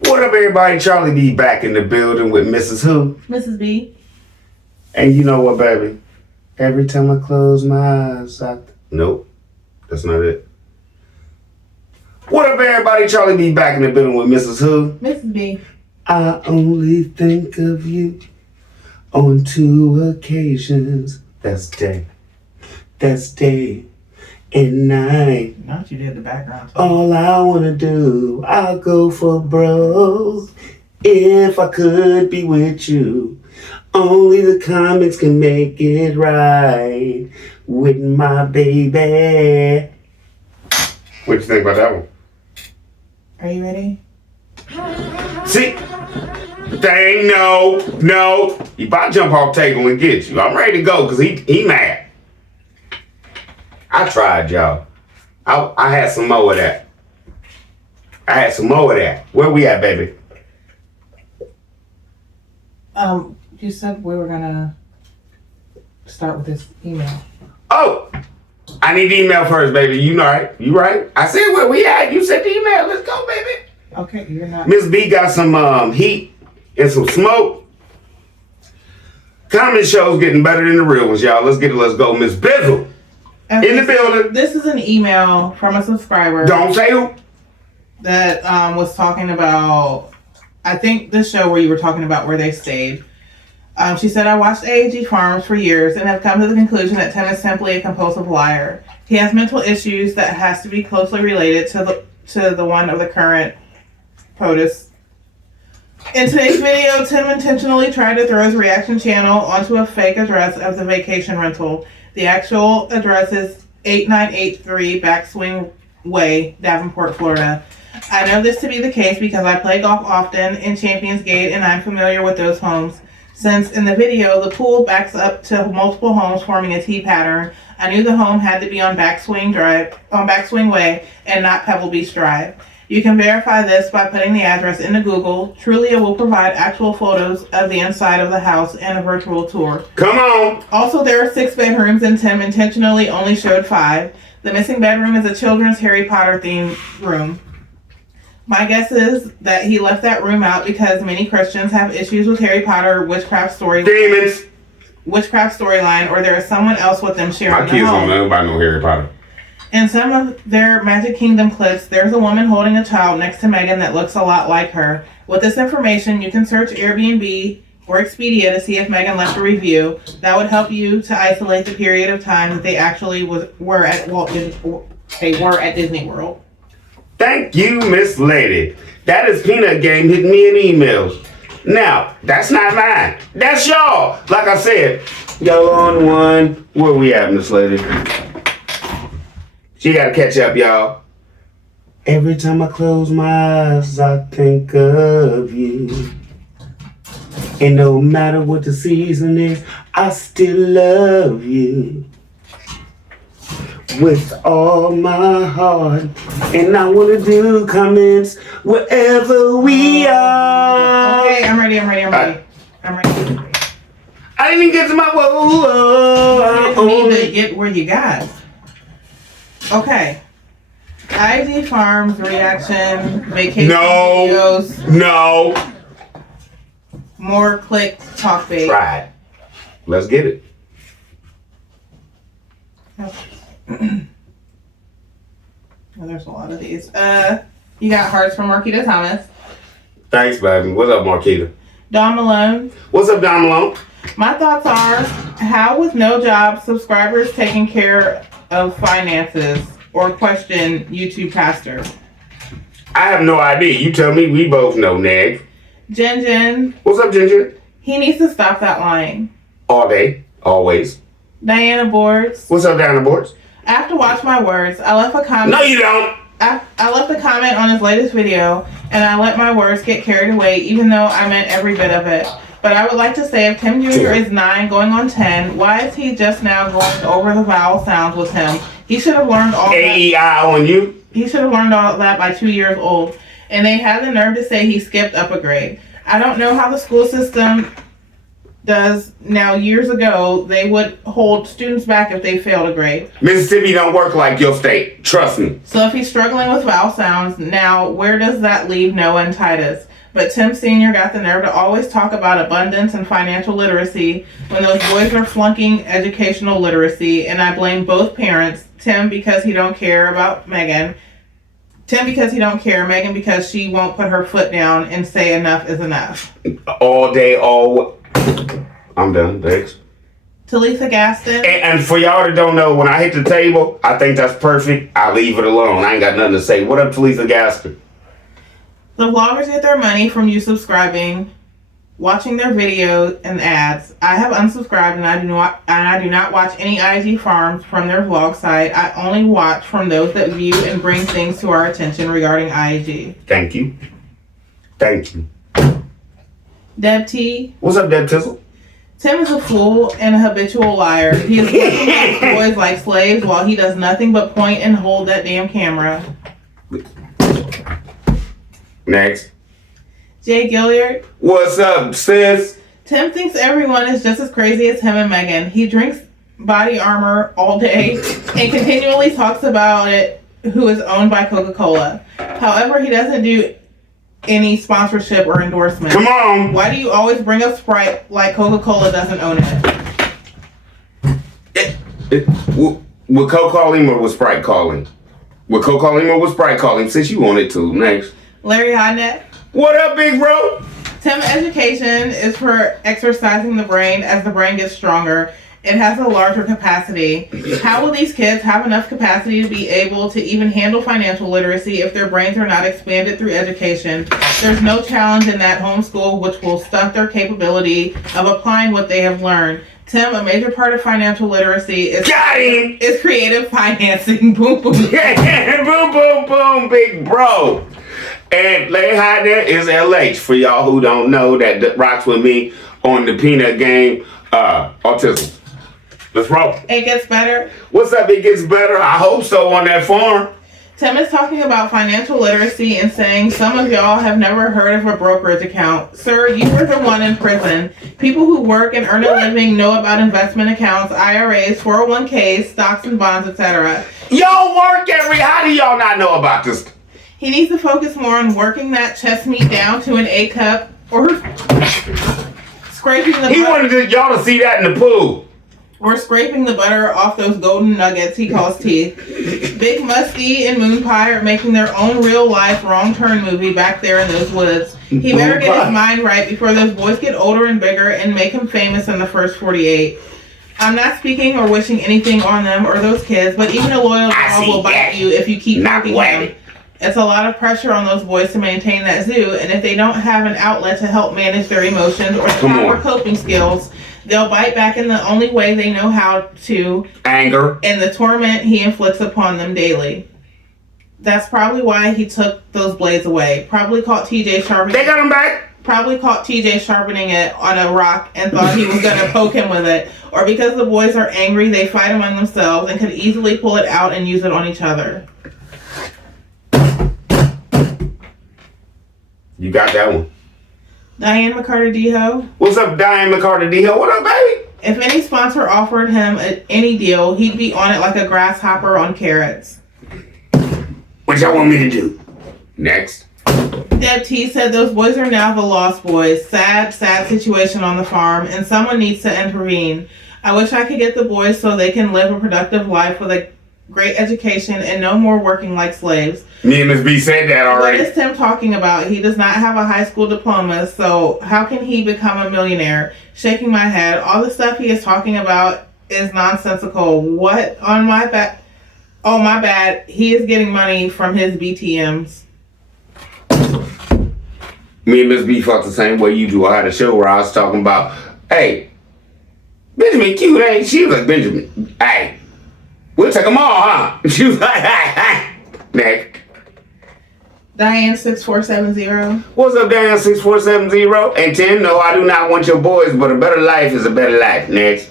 What up, everybody? Charlie B back in the building with Mrs. Who? Mrs. B. And you know what, baby? Every time I close my eyes, Nope, that's not it. What up, everybody? Charlie B back in the building with Mrs. Who? Mrs. B. I only think of you on 2 occasions. That's day and night. Not you did the background. All I wanna do, I'll go for broke. If I could be with you, only the comics can make it right with my baby. What you think about that one? Are you ready? See? Dang, no. You about to jump off the table and get you. I'm ready to go because he mad. I tried, y'all. I had some more of that. Where we at, baby? You said we were gonna start with this email. Oh, I need the email first, baby. You right. I said where we at. You said the email. Let's go, baby. Okay, you're not. Miss B got some heat and some smoke. Comedy show's getting better than the real ones, y'all. Let's go. Miss Bizzle in the building. This is an email from a subscriber. Don't say who. That was talking about, I think, this show where you were talking about where they stayed. She said, I watched AAG Farms for years and have come to the conclusion that Tim is simply a compulsive liar. He has mental issues that has to be closely related to the one of the current POTUS. In today's video, Tim intentionally tried to throw his reaction channel onto a fake address of the vacation rental. The actual address is 8983 Backswing Way, Davenport, Florida. I know this to be the case because I play golf often in Champions Gate and I'm familiar with those homes. Since in the video, the pool backs up to multiple homes forming a T pattern, I knew the home had to be on Backswing Way and not Pebble Beach Drive. You can verify this by putting the address into Google. Trulia will provide actual photos of the inside of the house and a virtual tour. Come on. Also, there are 6 bedrooms and Tim intentionally only showed 5. The missing bedroom is a children's Harry Potter themed room. My guess is that he left that room out because many Christians have issues with Harry Potter witchcraft Demons. storyline, or there is someone else with them sharing My kids don't know about no Harry Potter. In some of their Magic Kingdom clips, there's a woman holding a child next to Megan that looks a lot like her. With this information, you can search Airbnb or Expedia to see if Megan left a review. That would help you to isolate the period of time that they actually were at Disney World. Thank you, Miss Lady. That is Peanut Game hitting me in emails. Now, that's not mine. That's y'all. Like I said, y'all on one. Where we at, Miss Lady? She gotta catch up, y'all. Every time I close my eyes, I think of you. And no matter what the season is, I still love you. With all my heart, and I wanna do comments wherever we are. Okay, I'm ready. I'm ready. I didn't even get to my You need to get where you got. Okay. IG Farms reaction, vacation videos. No. More click talk bait. Try it. Let's get it. Oh, there's a lot of these. You got hearts from Marquita Thomas. Thanks, baby. What's up, Marquita? Don Malone. What's up, Don Malone? My thoughts are, how with no job, subscribers taking care of finances or question YouTube pastor? I have no idea. You tell me. We both know, Nag. Jen. What's up, Ginger? He needs to stop that lying. All day. Always. Diana Boards. What's up, Diana Boards? I have to watch my words. I left a comment. No, you don't. I left a comment on his latest video, and I let my words get carried away, even though I meant every bit of it. But I would like to say, if Tim Jr. is 9 going on 10, why is he just now going over the vowel sounds with him? He should have learned all A-E-I on you. He should have learned all that by 2 years old. And they had the nerve to say he skipped up a grade. I don't know how the school system does now. Years ago, they would hold students back if they failed a grade. Mississippi don't work like your state. Trust me. So if he's struggling with vowel sounds, now where does that leave Noah and Titus? But Tim Sr. got the nerve to always talk about abundance and financial literacy when those boys are flunking educational literacy, and I blame both parents. Tim because he don't care about Megan. Tim because he don't care. Megan because she won't put her foot down and say enough is enough. All day, all... I'm done. Thanks. Talitha Gaston. And for y'all that don't know, when I hit the table, I think that's perfect. I leave it alone. I ain't got nothing to say. What up, Talitha Gaston? The vloggers get their money from you subscribing, watching their videos and ads. I have unsubscribed and I do not watch any IG farms from their vlog site. I only watch from those that view and bring things to our attention regarding IG. Thank you. Thank you. Deb T. What's up, Deb Tizzle? Tim is a fool and a habitual liar. He is working his boys like slaves while he does nothing but point and hold that damn camera. Next. Jay Gilliard. What's up, sis? Tim thinks everyone is just as crazy as him and Megan. He drinks body armor all day and continually talks about it, who is owned by Coca-Cola. However, he doesn't do any sponsorship or endorsement. Come on. Why do you always bring up Sprite like Coca-Cola doesn't own it? Would Coke call him or was Sprite calling? Would Coke call him or was Sprite calling? Since you wanted to. Next. Larry Hodnett. What up, big bro? Tim education is for exercising the brain. As the brain gets stronger, it has a larger capacity. How will these kids have enough capacity to be able to even handle financial literacy if their brains are not expanded through education? There's no challenge in that homeschool which will stunt their capability of applying what they have learned. Tim, a major part of financial literacy is creative financing. Boom, boom. Yeah, boom, boom, boom, big bro. And Larry Hodnett is LH, for y'all who don't know, that rocks with me on the peanut game, autism. Let's roll. It gets better. What's up? It gets better. I hope so on that farm. Tim is talking about financial literacy and saying some of y'all have never heard of a brokerage account. Sir, you were the one in prison. People who work and earn a living know about investment accounts, IRAs, 401ks, stocks and bonds, etc. Y'all work how do y'all not know about this? He needs to focus more on working that chest meat down to an A cup or scraping the He wanted y'all to see that in the pool. Or scraping the butter off those golden nuggets he calls teeth. Big Musty and Moon Pie are making their own real-life wrong turn movie back there in those woods. He better get his mind right before those boys get older and bigger and make him famous in the first 48. I'm not speaking or wishing anything on them or those kids, but even a loyal dog will bite you if you keep poking them. It's a lot of pressure on those boys to maintain that zoo, and if they don't have an outlet to help manage their emotions or proper coping skills, they'll bite back in the only way they know how to. Anger. And the torment he inflicts upon them daily. That's probably why he took those blades away. Probably caught TJ sharpening. They got him back. Probably caught TJ sharpening it on a rock and thought he was going to poke him with it. Or because the boys are angry, they fight among themselves and could easily pull it out and use it on each other. You got that one. Diane McCarter-Deho. What's up, Diane McCarter-Deho? What up, baby? If any sponsor offered him any deal, he'd be on it like a grasshopper on carrots. What y'all want me to do? Next. Deb T said those boys are now the lost boys. Sad, sad situation on the farm, and someone needs to intervene. I wish I could get the boys so they can live a productive life with a great education and no more working like slaves. Me and Ms. B said that already. What is Tim talking about? He does not have a high school diploma, so how can he become a millionaire? Shaking my head. All the stuff he is talking about is nonsensical. What on my back? Oh, my bad. He is getting money from his BTMs. Me and Ms. B felt the same way you do. I had a show where I was talking about, hey, Benjamin cute, ain't she? Was like, Benjamin, hey, we'll take them all, huh? She was like, hey. Next. Diane 6470. What's up, Diane 6470? And Tim, no, I do not want your boys, but a better life is a better life. Next.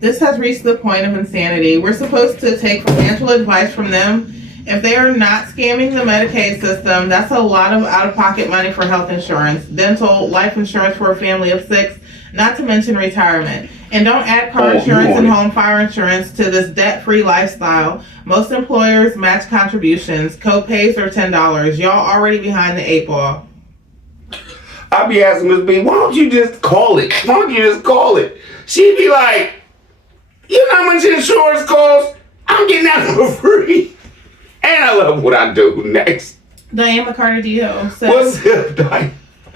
This has reached the point of insanity. We're supposed to take financial advice from them. If they are not scamming the Medicaid system, that's a lot of out-of-pocket money for health insurance, dental, life insurance for a family of 6, not to mention retirement. And don't add car insurance and home fire insurance to this debt-free lifestyle. Most employers match contributions. Co-pays are $10. Y'all already behind the 8 ball. I'll be asking Miss B, why don't you just call it? Why don't you just call it? She'd be like, you know how much insurance costs? I'm getting that for free. And I love what I do. Next. Diane McCarty-Dio says, What's up, Diane?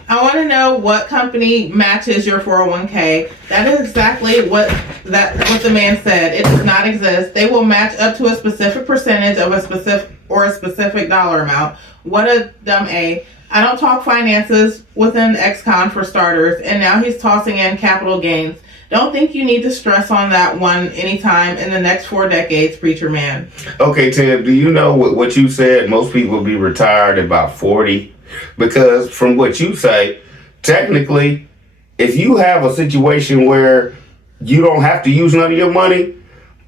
I want to know what company matches your 401k. That is exactly what the man said. It does not exist. They will match up to a specific percentage of a specific dollar amount. What a dumb A. I don't talk finances within ex-con for starters, and now he's tossing in capital gains. Don't think you need to stress on that one anytime in the next 4 decades, preacher man. Okay, Tim, do you know what you said? Most people will be retired at about 40. Because from what you say, technically, if you have a situation where you don't have to use none of your money,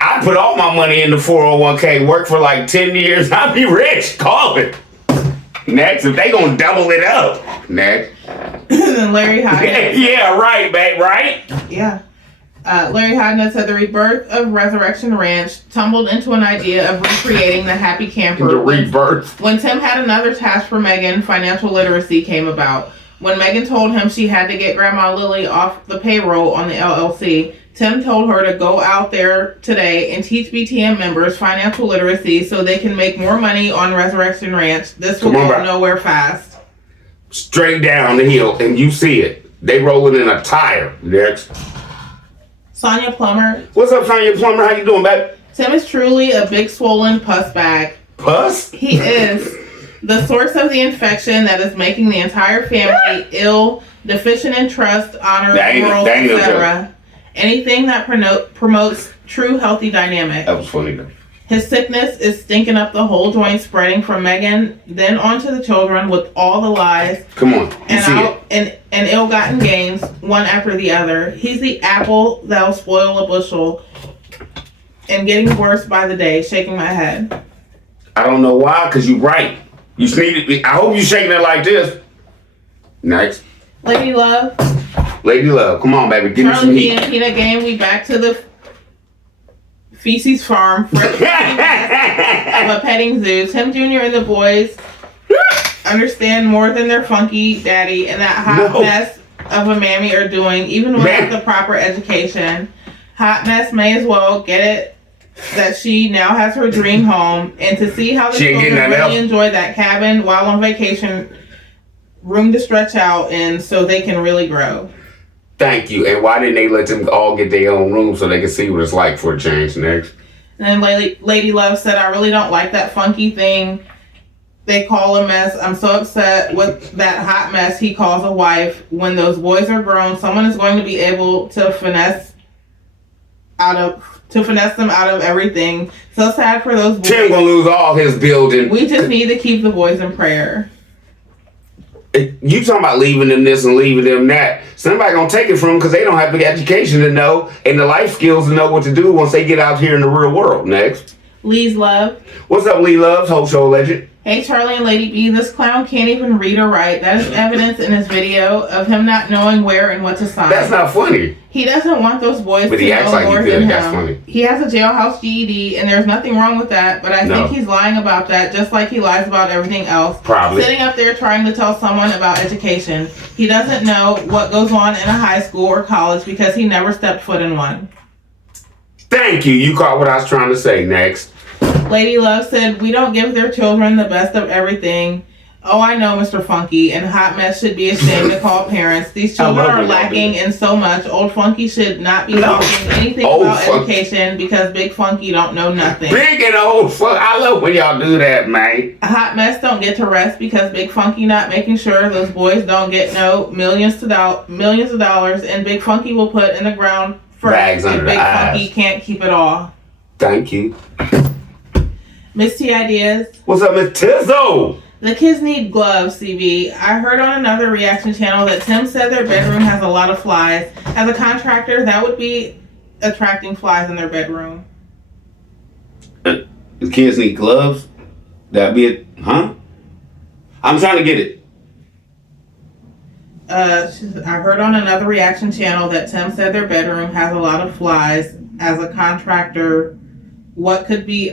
I put all my money in the 401k, work for like 10 years, I'll be rich. Call it. Next, if they gonna double it up. Next. Larry Hyde. Yeah, right, babe, right? Yeah. Larry Hodnett said the rebirth of Resurrection Ranch tumbled into an idea of recreating the happy camper. The rebirth. When Tim had another task for Megan, financial literacy came about. When Megan told him she had to get Grandma Lily off the payroll on the LLC, Tim told her to go out there today and teach BTM members financial literacy so they can make more money on Resurrection Ranch. This will go nowhere fast. Straight down the hill, and you see it. They rolling in a tire. Next. Sonia Plummer. What's up, Sonia Plummer? How you doing, babe? Tim is truly a big swollen pus bag. Pus? He is the source of the infection that is making the entire family ill, deficient in trust, honor, morals, etc. Anything that promotes true healthy dynamic. That was funny though. His sickness is stinking up the whole joint, spreading from Megan, then onto the children with all the lies. Come on, and ill-gotten gains, one after the other. He's the apple that'll spoil a bushel, and getting worse by the day. Shaking my head. I don't know why, because you're right. You need. I hope you're shaking it like this. Next. Lady Love. Lady Love, come on, baby, give me some heat. Charlie and Peanut game. We back to the feces farm, fresh of a petting zoo. Tim Jr. and the boys understand more than their funky daddy and that hot mess of a mammy are doing, even without the proper education. Hot mess may as well get it that she now has her dream home, and to see how the children really enjoy that cabin while on vacation, room to stretch out in so they can really grow. Thank you. And why didn't they let them all get their own room so they can see what it's like for a change? Next. And then Lady Love said, I really don't like that funky thing they call a mess. I'm so upset with that hot mess he calls a wife. When those boys are grown, someone is going to be able to finesse them out of everything. So sad for those boys. Tim gonna lose all his building. We just need to keep the boys in prayer. You talking about leaving them this and leaving them that. Somebody gonna take it from them because they don't have the education to know and the life skills to know what to do once they get out here in the real world. Next. Lee's Love. What's up, Lee Loves? Whole show legend. Hey, Charlie and Lady B, this clown can't even read or write. That is evidence in his video of him not knowing where and what to sign. That's not funny. He doesn't want those boys but to he acts know like more he than could. him. That's funny. He has a jailhouse GED, and there's nothing wrong with that, but I think he's lying about that just like he lies about everything else. Probably. Sitting up there trying to tell someone about education. He doesn't know what goes on in a high school or college because he never stepped foot in one. Thank you. You caught what I was trying to say. Next. Lady Love said, we don't give their children the best of everything. Oh, I know, Mr. Funky, and Hot Mess should be ashamed to call parents. These children are lacking in so much. Old Funky should not be talking anything about education because Big Funky don't know nothing. Big and old fuck. I love when y'all do that, man. Hot Mess don't get to rest because Big Funky not making sure those boys don't get no millions of dollars, and Big Funky will put in the ground first, bags under and Big the eyes. Funky can't keep it all. Thank you. Miss T Ideas. What's up, Miss Tizzo? The kids need gloves, CB. I heard on another reaction channel that Tim said their bedroom has a lot of flies. As a contractor, that would be attracting flies in their bedroom. The kids need gloves? That'd be it, huh? I'm trying to get it. I heard on another reaction channel that Tim said their bedroom has a lot of flies. As a contractor, what could be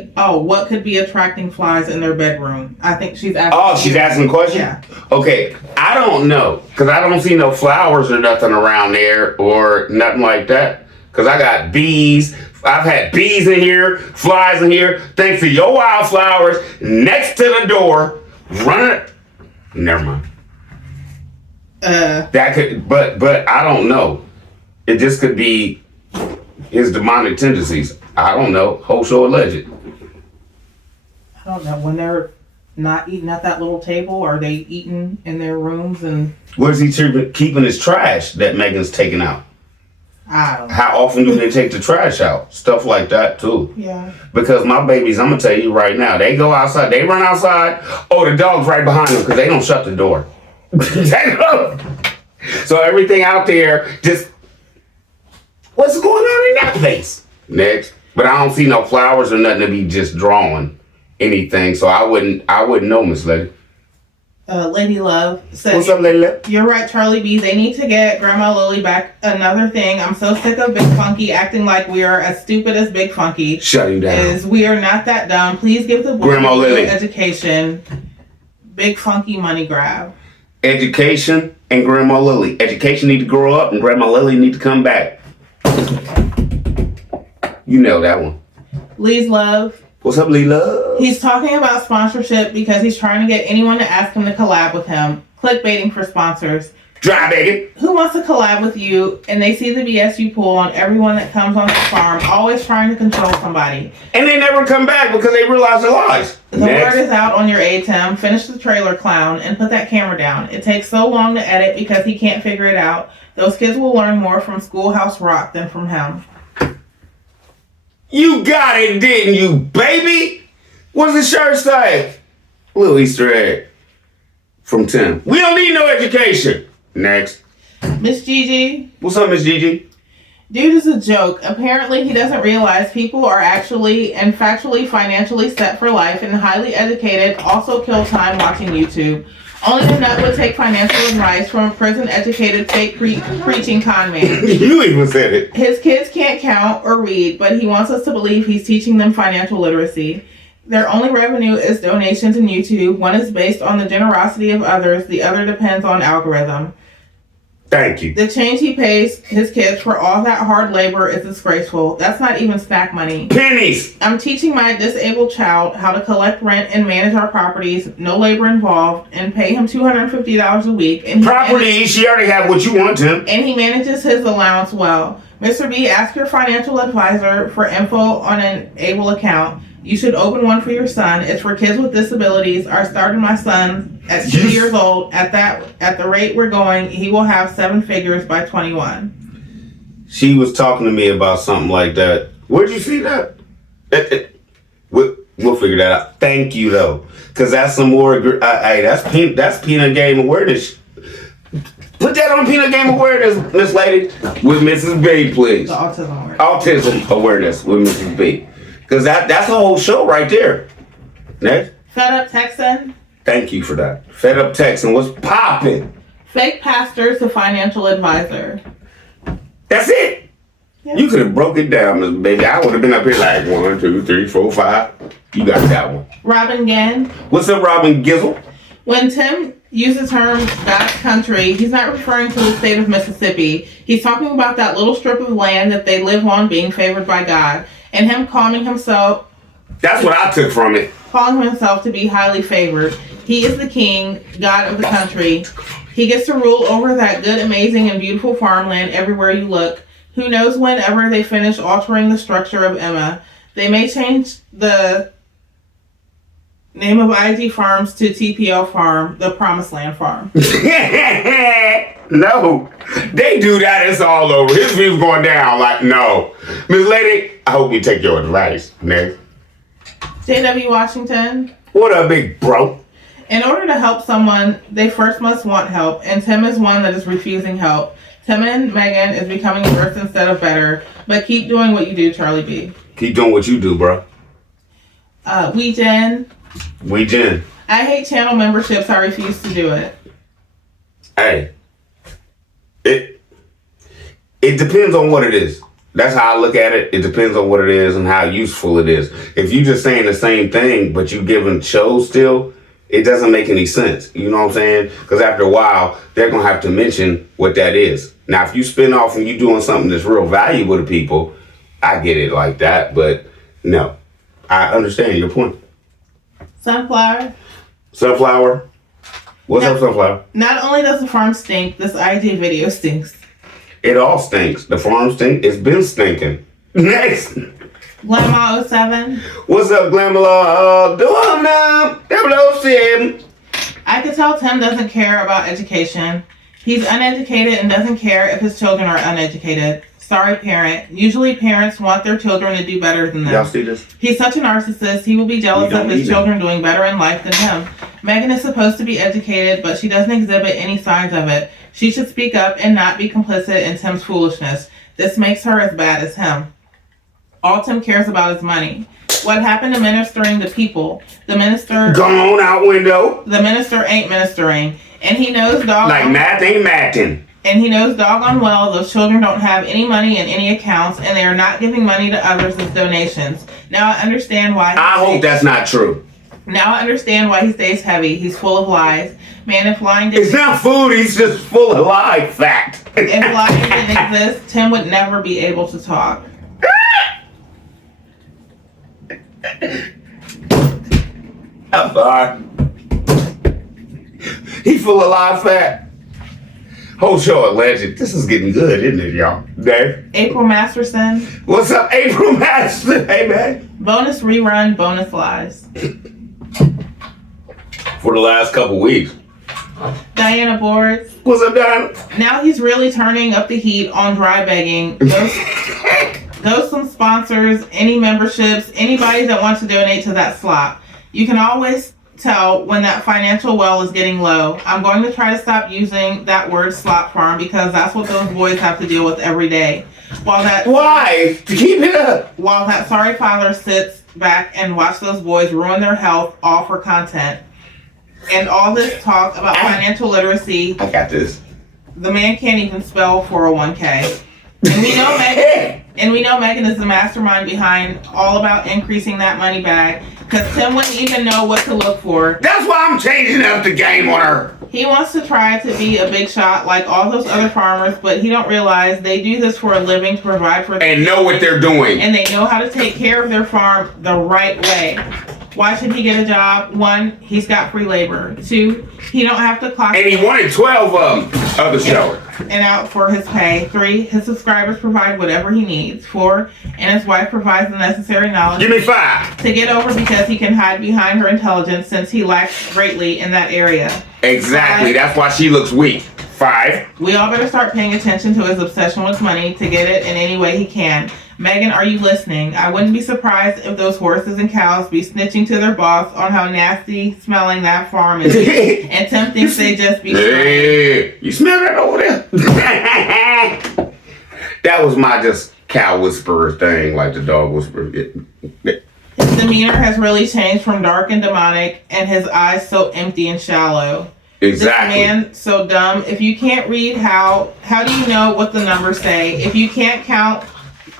attracting flies in their bedroom? I think she's asking. Oh, she's asking a question? Yeah. Okay, I don't know. Because I don't see no flowers or nothing around there or nothing like that. Because I got bees. I've had bees in here, flies in here. Thanks to your wildflowers next to the door. Running. Never mind. That could, but I don't know. It just could be his demonic tendencies. I don't know. Whole show alleged. I don't know. When they're not eating at that little table, are they eating in their rooms? And Where's he keeping his trash that Megan's taking out? I don't know. How often do they take the trash out? Stuff like that too. Yeah. Because my babies, I'm gonna tell you right now, they go outside, they run outside. Oh, the dog's right behind them because they don't shut the door. So everything out there, just what's going on in that place? Next, but I don't see no flowers or nothing to be just drawing anything. So I wouldn't know, Miss Lady. Lady Love said, What's up, Lady Love? "You're right, Charlie B. They need to get Grandma Lily back. Another thing, I'm so sick of Big Funky acting like we are as stupid as Big Funky. Shut him down. Is we are not that dumb. Please give the boy Grandma Lily education. Big Funky money grab. Education and Grandma Lily. Education need to grow up and Grandma Lily need to come back. You know that one. Lee's Love. What's up, Lee Love? He's talking about sponsorship because he's trying to get anyone to ask him to collab with him. Clickbaiting for sponsors. Dry bacon. Who wants to collab with you? And they see the BS you pull on everyone that comes on the farm, always trying to control somebody. And they never come back because they realize their lies. The word is out on your ATEM. Finish the trailer, clown, and put that camera down. It takes so long to edit because he can't figure it out. Those kids will learn more from Schoolhouse Rock than from him. You got it, didn't you, baby? What's the shirt say? Little Easter egg from Tim. We don't need no education. Next. Miss Gigi. What's up, Miss Gigi? Dude is a joke. Apparently, he doesn't realize people are actually and factually financially set for life and highly educated, also kill time watching YouTube. Only a nut would take financial advice from a prison-educated fake preaching con man. You even said it. His kids can't count or read, but he wants us to believe he's teaching them financial literacy. Their only revenue is donations in YouTube. One is based on the generosity of others. The other depends on algorithm. Thank you. The change he pays his kids for all that hard labor is disgraceful. That's not even snack money. Pennies. I'm teaching my disabled child how to collect rent and manage our properties, no labor involved, and pay him $250 a week. And Property, she already have what you want, Tim. And he manages his allowance well. Mr. B, ask your financial advisor for info on an ABLE account. You should open one for your son. It's for kids with disabilities. I started my son at 2 years old. At the rate we're going, he will have 7 figures by 21. She was talking to me about something like that. Where'd you see that? We'll figure that out. Thank you, though. Because that's some more... hey, that's Peanut Game Awareness. Put that on Peanut Game Awareness, Miss Lady. With Mrs. B, please. The autism awareness. Autism Awareness with Mrs. B. Because that's the whole show right there. Next. Fed Up Texan. Thank you for that. Fed Up Texan. What's popping? Fake pastors to financial advisor. That's it. Yep. You could have broke it down, Miss Baby. I would have been up here like 1, 2, 3, 4, 5. You got that one. Robin Gann. What's up, Robin Gizzle? When Tim uses the term God's country, he's not referring to the state of Mississippi. He's talking about that little strip of land that they live on being favored by God. And him calling himself... That's what I took from it. Calling himself to be highly favored. He is the king, God of the country. He gets to rule over that good, amazing, and beautiful farmland everywhere you look. Who knows whenever they finish altering the structure of Emma. They may change the name of IG Farms to TPL Farm, the Promised Land Farm. No, they do that. It's all over. His view's going down. Like, no. Miss Lady, I hope you take your advice. Next. J.W. Washington. What up, big bro? In order to help someone, they first must want help, and Tim is one that is refusing help. Tim and Megan is becoming worse instead of better, but keep doing what you do, Charlie B. Keep doing what you do, bro. We Jen. We Jen. I hate channel memberships. I refuse to do it. Hey, It depends on what it is. That's how I look at it. It depends on what it is and how useful it is. If you just saying the same thing, but you giving shows still, it doesn't make any sense. You know what I'm saying? Because after a while, they're going to have to mention what that is. Now, if you spin off and you doing something that's real valuable to people, I get it like that. But no, I understand your point. Sunflower. Sunflower? What's up, Sunflower? Not only does the farm stink, this IG video stinks. It all stinks. The farm stink. It's been stinking. Next. Glamour 07. What's up, Glamour? Doing now. 007. I could tell Tim doesn't care about education. He's uneducated and doesn't care if his children are uneducated. Sorry, parent. Usually parents want their children to do better than them. Y'all see this? He's such a narcissist, he will be jealous of his children doing better in life than him. Megan is supposed to be educated, but she doesn't exhibit any signs of it. She should speak up and not be complicit in Tim's foolishness. This makes her as bad as him. All Tim cares about is money. What happened to ministering to people? The minister... Gone out window. The minister ain't ministering. And he knows doggone... Like math ain't mathin'. And he knows doggone well those children don't have any money in any accounts and they are not giving money to others as donations. Now I understand why... I hope that's not true. Now I understand why he stays heavy. He's full of lies. Man, if lying didn't... It's not food, he's just full of lie. Fact. If lying didn't exist, Tim would never be able to talk. I'm sorry. He full of lie, fat. Whole show a legend. This is getting good, isn't it, y'all? Dave? April Masterson. What's up, April Masterson? Hey, man. Bonus rerun, bonus lies. For the last couple weeks. Diana Boards. What's up, Diana? Now he's really turning up the heat on dry begging. Those some sponsors, any memberships, anybody that wants to donate to that slop. You can always tell when that financial well is getting low. I'm going to try to stop using that word slop farm because that's what those boys have to deal with every day. Why? To keep it up. While that sorry father sits back and watch those boys ruin their health all for content. And all this talk about financial literacy. I got this. The man can't even spell 401k. And we know Megan is the mastermind behind all about increasing that money bag because Tim wouldn't even know what to look for. That's why I'm changing up the game on her. He wants to try to be a big shot like all those other farmers, but he don't realize they do this for a living to provide for them. And know what they're doing. And they know how to take care of their farm the right way. Why should he get a job? 1, he's got free labor. 2, he don't have to clock. And he wanted 12 of them of the show. And out for his pay. 3, his subscribers provide whatever he needs. 4, and his wife provides the necessary knowledge. Give me 5. To get over because he can hide behind her intelligence since he lacks greatly in that area. Exactly. 5, that's why she looks weak. 5. We all better start paying attention to his obsession with money to get it in any way he can. Megan, are you listening? I wouldn't be surprised if those horses and cows be snitching to their boss on how nasty smelling that farm is. And Tim thinks they just be hey, you smell that over there? That was my just cow whisperer thing, like the dog whisperer. His demeanor has really changed from dark and demonic, and his eyes so empty and shallow. Exactly. This man so dumb. If you can't read how do you know what the numbers say? If you can't count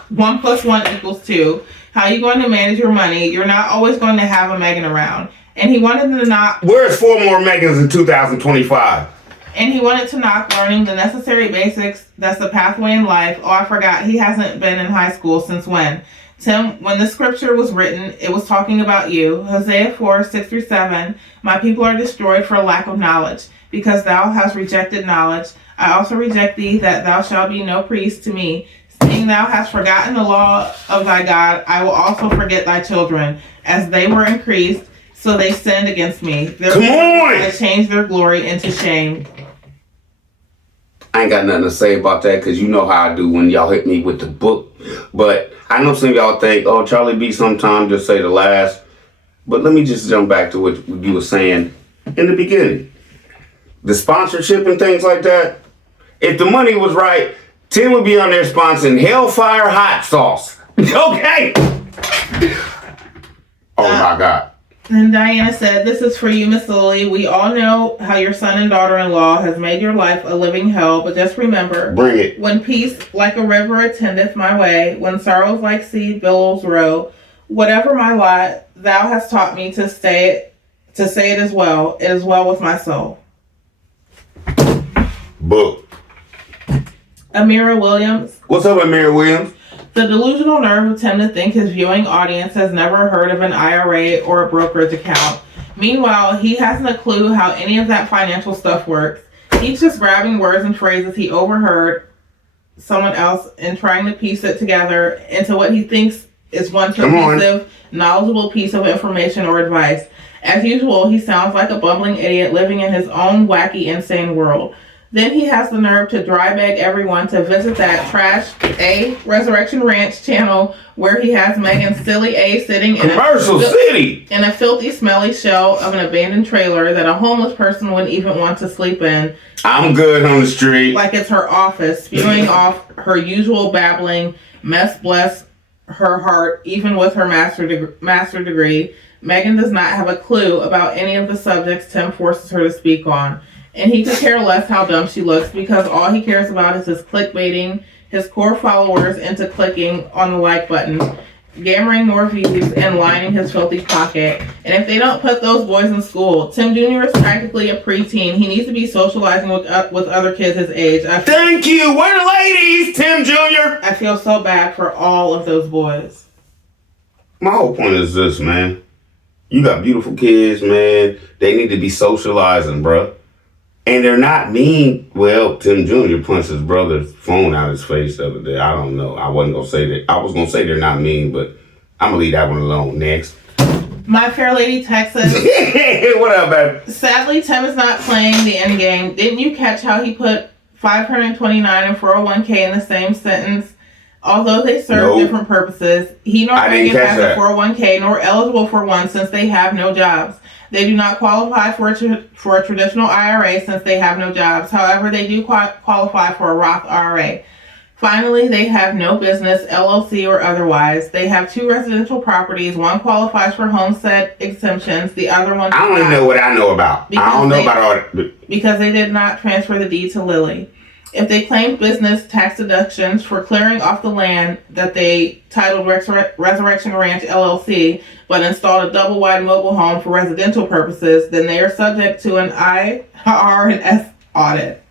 1 + 1 = 2, how are you going to manage your money? You're not always going to have a Megan around. And he wanted to knock. Where's 4 more Megans in 2025? And he wanted to knock learning the necessary basics. That's the pathway in life. Oh, I forgot. He hasn't been in high school since when? Tim, when the scripture was written, it was talking about you. Hosea 4:6-7. My people are destroyed for a lack of knowledge, because thou hast rejected knowledge. I also reject thee, that thou shalt be no priest to me. Seeing thou hast forgotten the law of thy God, I will also forget thy children, as they were increased, so they sinned against me. Therefore, come on! I changed their glory into shame. I ain't got nothing to say about that because you know how I do when y'all hit me with the book. But I know some of y'all think, oh, Charlie B sometimes just say the last. But let me just jump back to what you were saying in the beginning. The sponsorship and things like that. If the money was right, Tim would be on there sponsoring Hellfire Hot Sauce. Okay? Oh my God. And Diana said, "This is for you, Miss Lily. We all know how your son and daughter-in-law has made your life a living hell, but just remember, Bring it. when peace like a river attendeth my way, when sorrows like sea billows row, whatever my lot, thou hast taught me to say it as well. It is well with my soul." Book. Amira Williams. What's up, Amir Williams? The delusional nerve of Tim to think his viewing audience has never heard of an IRA or a brokerage account. Meanwhile, he hasn't a clue how any of that financial stuff works. He's just grabbing words and phrases he overheard someone else and trying to piece it together into what he thinks is one cohesive, knowledgeable piece of information or advice. As usual, he sounds like a bumbling idiot living in his own wacky, insane world. Then he has the nerve to dry beg everyone to visit that trash Resurrection Ranch channel where he has Megan Silly A sitting in Commercial City in a filthy, smelly shell of an abandoned trailer that a homeless person wouldn't even want to sleep in. I'm good on the street. Like it's her office, spewing off her usual babbling mess. Bless her heart, even with her master degree, Megan does not have a clue about any of the subjects Tim forces her to speak on. And he could care less how dumb she looks because all he cares about is his clickbaiting his core followers into clicking on the like button, gammering more views, and lining his filthy pocket. And if they don't put those boys in school, Tim Jr. is practically a preteen. He needs to be socializing with other kids his age. Thank you. We're the ladies, Tim Jr. I feel so bad for all of those boys. My whole point is this, man. You got beautiful kids, man. They need to be socializing, bruh. And they're not mean. Well, Tim Jr. punched his brother's phone out his face the other day. I don't know. I wasn't going to say that. I was going to say they're not mean, but I'm going to leave that one alone. Next. My Fair Lady Texas. What up, baby? Sadly, Tim is not playing the end game. Didn't you catch how he put 529 and 401k in the same sentence? Although they serve different purposes, he nor Megan has a 401k nor eligible for one since they have no jobs. They do not qualify for a traditional IRA since they have no jobs. However, they do qualify for a Roth IRA. Finally, they have no business, LLC or otherwise. They have 2 residential properties. One qualifies for homestead exemptions. The other one does I don't even know what I know about. I don't know about all that. Because they did not transfer the deed to Lily. If they claimed business tax deductions for clearing off the land that they titled Resurrection Ranch LLC, but installed a double-wide mobile home for residential purposes, then they are subject to an IRS audit.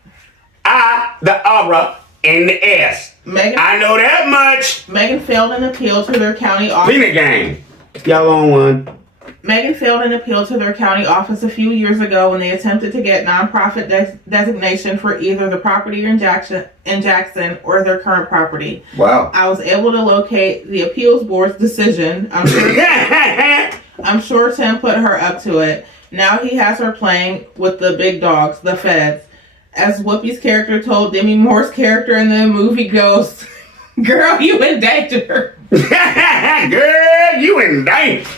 The R, and the S. I know that much. Megan failed an appeal to their county office. Peanut game. Y'all on one. Megan failed an appeal to their county office a few years ago when they attempted to get nonprofit designation for either the property in Jackson or their current property. Wow. I was able to locate the appeals board's decision. I'm sure Tim put her up to it. Now he has her playing with the big dogs, the feds. As Whoopi's character told Demi Moore's character in the movie Ghost, "Girl, you in danger." Girl, you in danger.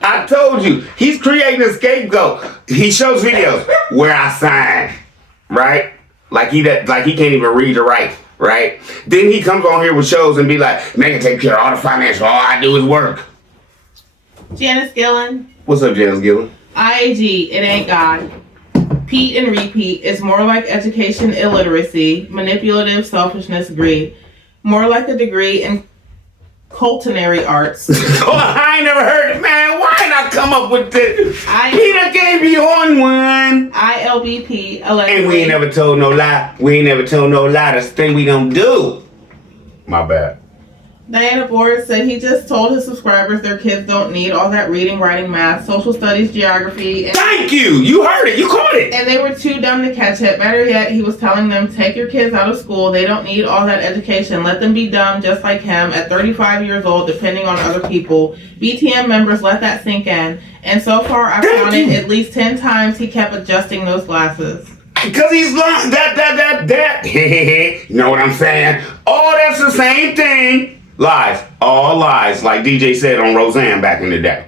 I told you, he's creating a scapegoat. He shows videos where I sign, right? Like he can't even read or write, right? Then he comes on here with shows and be like, "Man, take care of all the financial. All I do is work." Janice Gillen. What's up, Janice Gillen? IAG, it ain't God. Pete and repeat is more like education illiteracy, manipulative selfishness, greed. More like a degree in culinary arts. Oh, I ain't never heard it, man. Why not come up with this? Peter gave you on one. ILBP, allegedly. And we ain't never told no lie. That's the thing we don't do. My bad. Diana Board said he just told his subscribers their kids don't need all that reading, writing, math, social studies, geography. And thank you. You heard it. You caught it. And they were too dumb to catch it. Better yet, he was telling them, take your kids out of school. They don't need all that education. Let them be dumb just like him at 35 years old, depending on other people. BTM members, let that sink in. And so far, I've counted at least 10 times he kept adjusting those glasses. Because he's long. That. You know what I'm saying? Oh, that's the same thing. Lies. All lies. Like DJ said on Roseanne back in the day.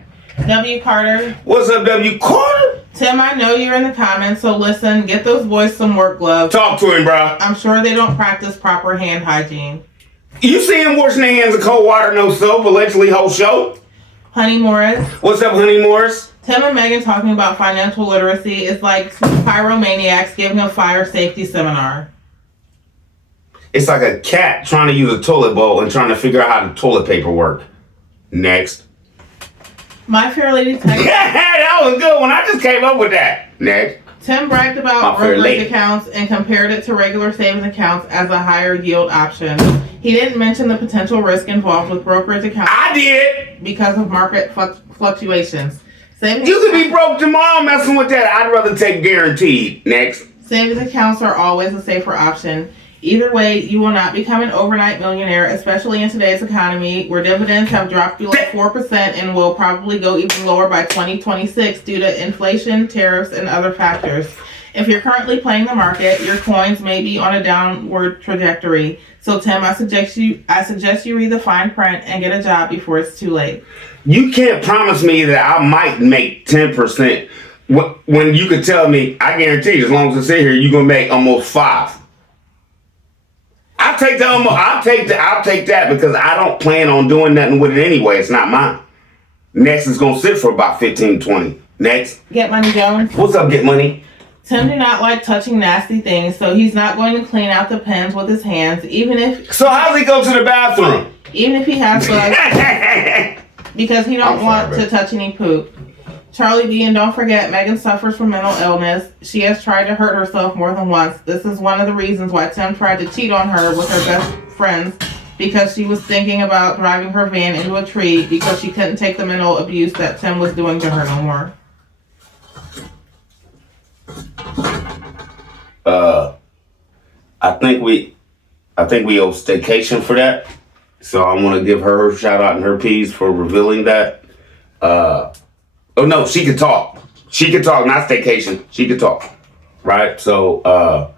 W. Carter. What's up, W. Carter? Tim, I know you're in the comments, so listen, get those boys some work gloves. Talk to him, bro. I'm sure they don't practice proper hand hygiene. You see him washing their hands in cold water, no soap, allegedly whole show? Honey Morris. What's up, Honey Morris? Tim and Megan talking about financial literacy is like two pyromaniacs giving a fire safety seminar. It's like a cat trying to use a toilet bowl and trying to figure out how the toilet paper work. Next. My Fair Lady text. That was a good one. I just came up with that. Next. Tim bragged about My Fair brokerage Lady. accounts and compared it to regular savings accounts as a higher yield option. He didn't mention the potential risk involved with brokerage accounts I did. because of market fluctuations. Savings You could be broke tomorrow messing with that. I'd rather take guaranteed. Next. Savings accounts are always a safer option. Either way, you will not become an overnight millionaire, especially in today's economy where dividends have dropped below 4% and will probably go even lower by 2026 due to inflation, tariffs, and other factors. If you're currently playing the market, your coins may be on a downward trajectory. So Tim, I suggest you read the fine print and get a job before it's too late. You can't promise me that I might make 10% when you could tell me, I guarantee you, as long as I sit here, you're going to make almost 5. I'll take that because I don't plan on doing nothing with it anyway. It's not mine. Next is going to sit for about 15, 20. Next. Get Money Jones. What's up, Get Money? Tim do not like touching nasty things, so he's not going to clean out the pens with his hands, even if So how's he go to the bathroom? even if he has gloves, because he don't want to touch any poop. Charlie B, and don't forget, Megan suffers from mental illness. She has tried to hurt herself more than once. This is one of the reasons why Tim tried to cheat on her with her best friends, because she was thinking about driving her van into a tree because she couldn't take the mental abuse that Tim was doing to her no more. I think we owe Staycation for that. So I want to give her a shout out and her piece for revealing that. Oh no, she could talk. She could talk, not Staycation. She could talk. Right? So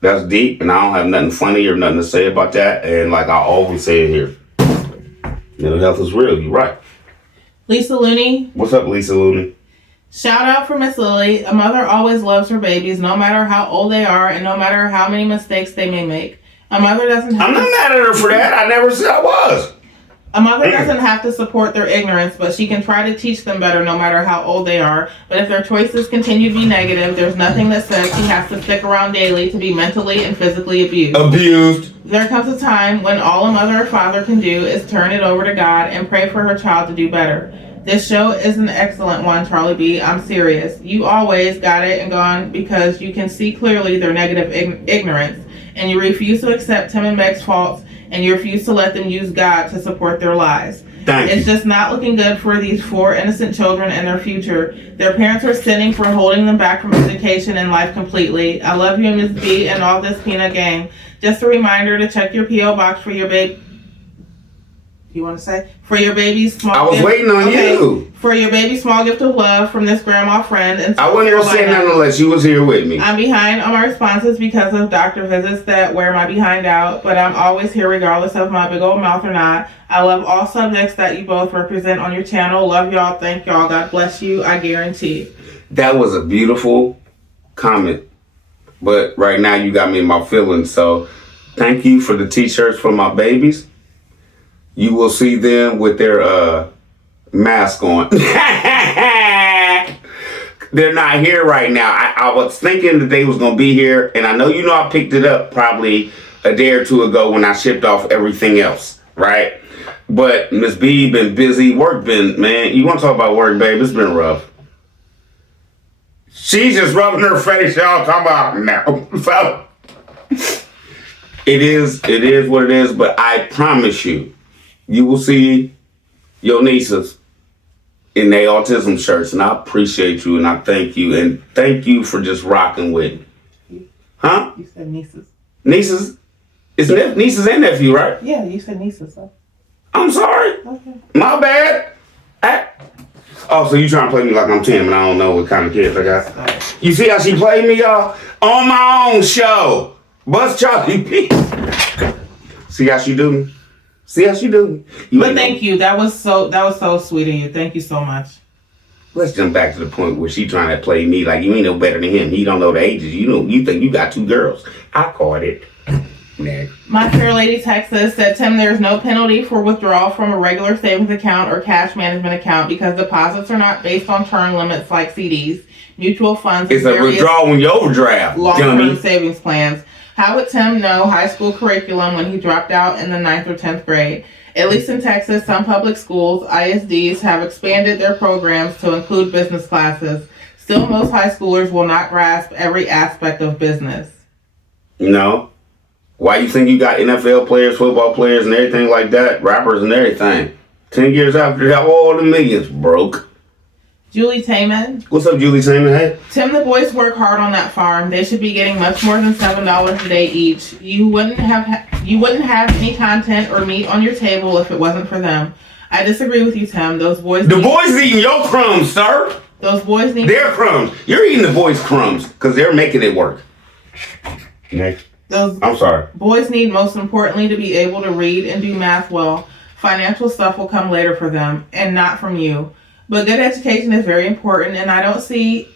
that's deep, and I don't have nothing funny or nothing to say about that. And like I always say it here, mental health is real. You're right. Lisa Looney. What's up, Lisa Looney? Shout out for Miss Lily. A mother always loves her babies, no matter how old they are and no matter how many mistakes they may make. A mother doesn't have I'm not mad at her for that. I never said I was. A mother doesn't have to support their ignorance, but she can try to teach them better no matter how old they are. But if their choices continue to be negative, there's nothing that says she has to stick around daily to be mentally and physically abused. There comes a time when all a mother or father can do is turn it over to God and pray for her child to do better. This show is an excellent one, Charlie B. I'm serious. You always got it and gone because you can see clearly their negative ignorance, and you refuse to accept Tim and Meg's faults, and you refuse to let them use God to support their lies. It's just not looking good for these 4 innocent children and their future. Their parents are sinning for holding them back from education and life completely. I love you, Ms. B, and all this peanut gang. Just a reminder to check your P.O. box for your baby. You want to say? For your baby's small I was gift. waiting on you. For your baby's small gift of love from this grandma friend. And I wasn't going to say nothing unless you was here with me. I'm behind on my responses because of doctor visits that wear my behind out, but I'm always here regardless of my big old mouth or not. I love all subjects that you both represent on your channel. Love y'all. Thank y'all. God bless you. I guarantee. That was a beautiful comment. But right now you got me in my feelings. So thank you for the t-shirts for my babies. You will see them with their mask on. They're not here right now. I was thinking that they was going to be here. And I know I picked it up probably a day or two ago when I shipped off everything else. Right? But Miss B been busy. Work been, man. You want to talk about work, babe? It's been rough. She's just rubbing her face. Y'all talking about now. So it is what it is. But I promise you, you will see your nieces in their autism shirts, and I appreciate you, and I thank you, and thank you for just rocking with me. Huh? You said nieces. Nieces? It's nieces and nephew, right? Yeah, you said nieces. So. I'm sorry. Okay. My bad. So you trying to play me like I'm 10, but I don't know what kind of kids I got. You see how she played me, y'all? On my own show. Buzz Charlie P. See how she do me? See how she do me? But thank you. That was so sweet of you. Thank you so much. Let's jump back to the point where she trying to play me like you ain't no better than him. He don't know the ages. You think you got 2 girls. I caught it. Next. My Fair Lady Texas said, Tim, there's no penalty for withdrawal from a regular savings account or cash management account because deposits are not based on term limits like CDs, mutual funds, It's a withdrawal when you overdraft, long-term dummy. savings plans. How would Tim know high school curriculum when he dropped out in the 9th or 10th grade? At least in Texas, some public schools, ISDs, have expanded their programs to include business classes. Still, most high schoolers will not grasp every aspect of business. No. Why you think you got NFL players, football players, and everything like that, rappers and everything? 10 years after that, all the millions broke. Julie Taman. What's up, Julie Taman? Hey. Tim, the boys work hard on that farm. They should be getting much more than $7 a day each. You wouldn't have any content or meat on your table if it wasn't for them. I disagree with you, Tim. Those boys. The boys eating your crumbs, sir. Those boys need their crumbs. You're eating the boys' crumbs because they're making it work. Next. I'm sorry. Boys need, most importantly, to be able to read and do math well. Financial stuff will come later for them, and not from you. But good education is very important, and I don't see...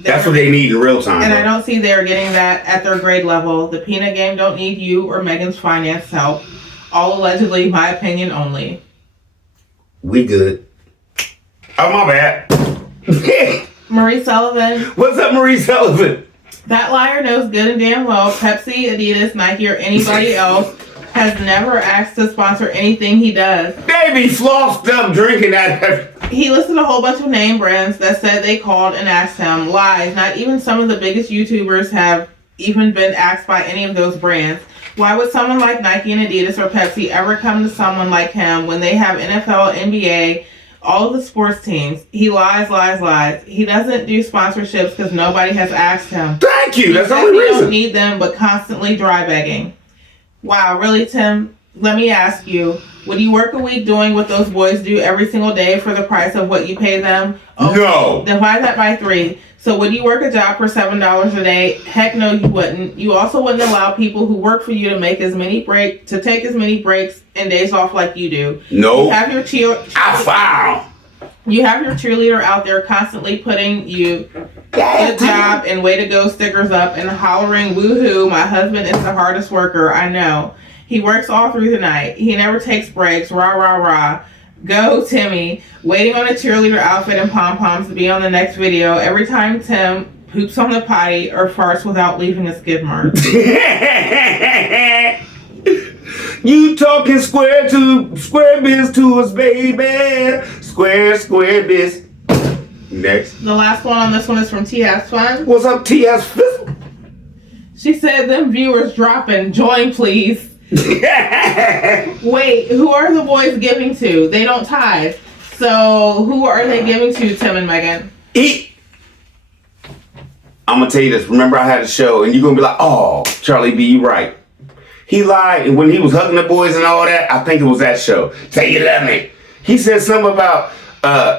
That's what they need in real time. And I don't see they're getting that at their grade level. The peanut game don't need you or Megan's finance help. All allegedly my opinion only. We good. Oh, my bad. Marie Sullivan. What's up, Marie Sullivan? That liar knows good and damn well Pepsi, Adidas, Nike, or anybody else has never asked to sponsor anything he does. They be flossed up drinking that. He listed a whole bunch of name brands that said they called and asked him. Lies. Not even some of the biggest YouTubers have even been asked by any of those brands. Why would someone like Nike and Adidas or Pepsi ever come to someone like him when they have NFL, NBA, all of the sports teams? He lies. He doesn't do sponsorships because nobody has asked him. Thank you. That's the only He reason. don't need them, but constantly dry begging. Wow, really, Tim? Let me ask you, would you work a week doing what those boys do every single day for the price of what you pay them? No. Divide that by 3. So would you work a job for $7 a day? Heck no, you wouldn't. You also wouldn't allow people who work for you to take as many breaks and days off like you do. No. You have your You have your cheerleader out there constantly putting you good job and way to go stickers up and hollering woohoo, my husband is the hardest worker, I know. He works all through the night. He never takes breaks, rah, rah, rah. Go, Timmy. Waiting on a cheerleader outfit and pom-poms to be on the next video every time Tim poops on the potty or farts without leaving a skid mark. You talking square biz to us, baby. Square biz. Next. The last one on this one is from T.S. Fun. What's up, T.S. Fizzle? She said, them viewers dropping. Join, please. Wait, who are the boys giving to? They don't tithe. So who are they giving to, Tim and Megan? I'm going to tell you this. Remember I had a show and you're going to be like, oh, Charlie B, you right. He lied, and when he was hugging the boys and all that, I think it was that show. Say you love me. He said something about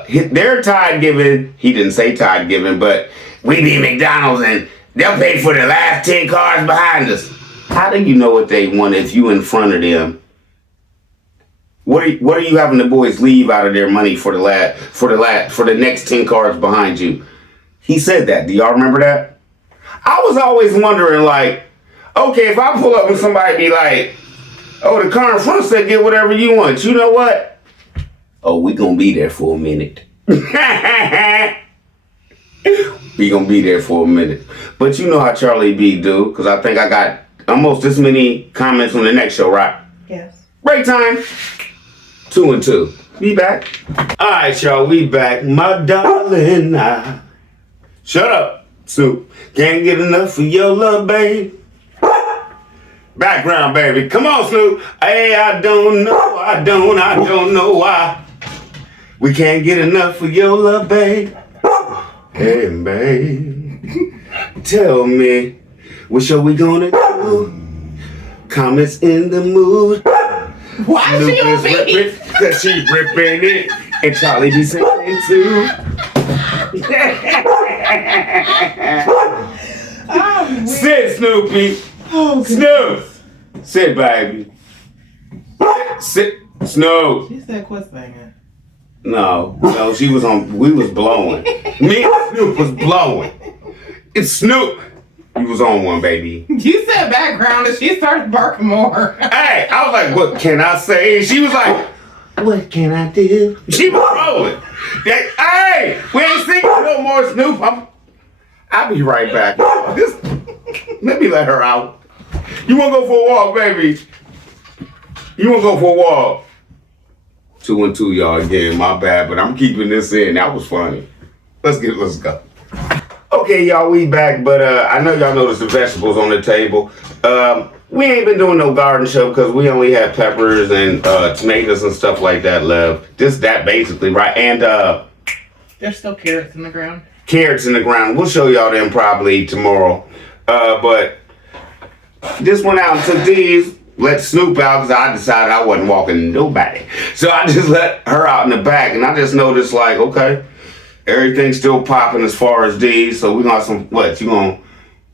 their tithe giving. He didn't say tithe giving, but we be McDonald's and they'll pay for the last 10 cars behind us. How do you know what they want if you in front of them? What are you having the boys leave out of their money for the next 10 cars behind you? He said that. Do y'all remember that? I was always wondering, like, okay, if I pull up and somebody be like, oh, the car in front said get whatever you want. You know what? Oh, we gonna be there for a minute. We gonna be there for a minute. But you know how Charlie B do, because I think I got almost this many comments on the next show, right? Yes. Break time. 2 and 2. Be back. All right, y'all, we back. My darling, shut up, Snoop. Can't get enough of your love, babe. Background, baby. Come on, Snoop. Hey, I don't know why. We can't get enough of your love, babe. Hey, babe. Tell me, what show we gonna do? Comments in the mood. Why is she on me? Cause she ripping it. And Charlie be singing too. Sit, Snoopy. Oh, Snoop. Sit, baby. Sit, Snoop. She said quit singing. No, we was blowing. Me and Snoop was blowing. It's Snoop. You was on one, baby. You said background and she started barking more. Hey, I was like, what can I say? And she was like, what can I do? She was rolling. Hey, we ain't singing no more Snoop. I'll be right back. Let me let her out. You want to go for a walk, baby? You want to go for a walk? 2 and 2, y'all, again. My bad, but I'm keeping this in. That was funny. Let's go. Okay, y'all, we back, but I know y'all noticed the vegetables on the table. We ain't been doing no garden show because we only had peppers and tomatoes and stuff like that left. That basically, right? And there's still carrots in the ground. Carrots in the ground. We'll show y'all them probably tomorrow. But just went out and took these. Let Snoop out because I decided I wasn't walking nobody. So I just let her out in the back, and I just noticed like, okay, everything's still popping as far as these. So we gonna have some, what, you gonna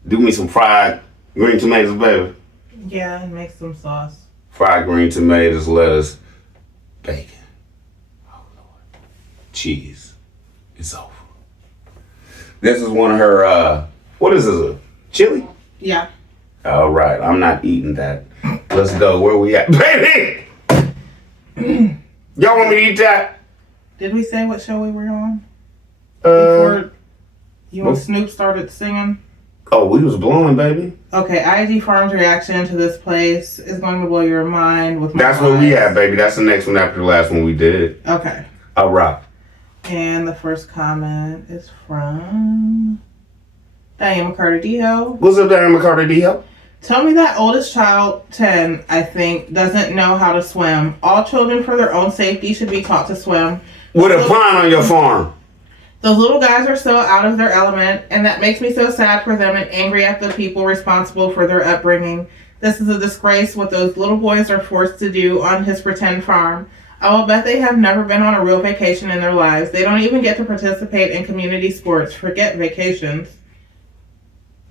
do me some fried green tomatoes, baby? Yeah, and make some sauce. Fried green tomatoes, lettuce, bacon. Oh, Lord. Cheese. It's over. This is one of her, what is this, a chili? Yeah. All right, I'm not eating that. Let's go. Where we at? Baby! Y'all want me to eat that? Did we say what show we were on? Before you and Snoop started singing? Oh, we was blowing, baby. Okay, IG Farms reaction to this place is going to blow your mind with my That's what we had, baby. That's the next one after the last one we did. Okay. All right. And the first comment is from Diane McCarter-Dio. What's up, Diane McCarter-Dio? Tell me that oldest child, 10, I think, doesn't know how to swim. All children, for their own safety, should be taught to swim. With a pond on your farm. Those little guys are so out of their element, and that makes me so sad for them and angry at the people responsible for their upbringing. This is a disgrace what those little boys are forced to do on his pretend farm. I will bet they have never been on a real vacation in their lives. They don't even get to participate in community sports. Forget vacations.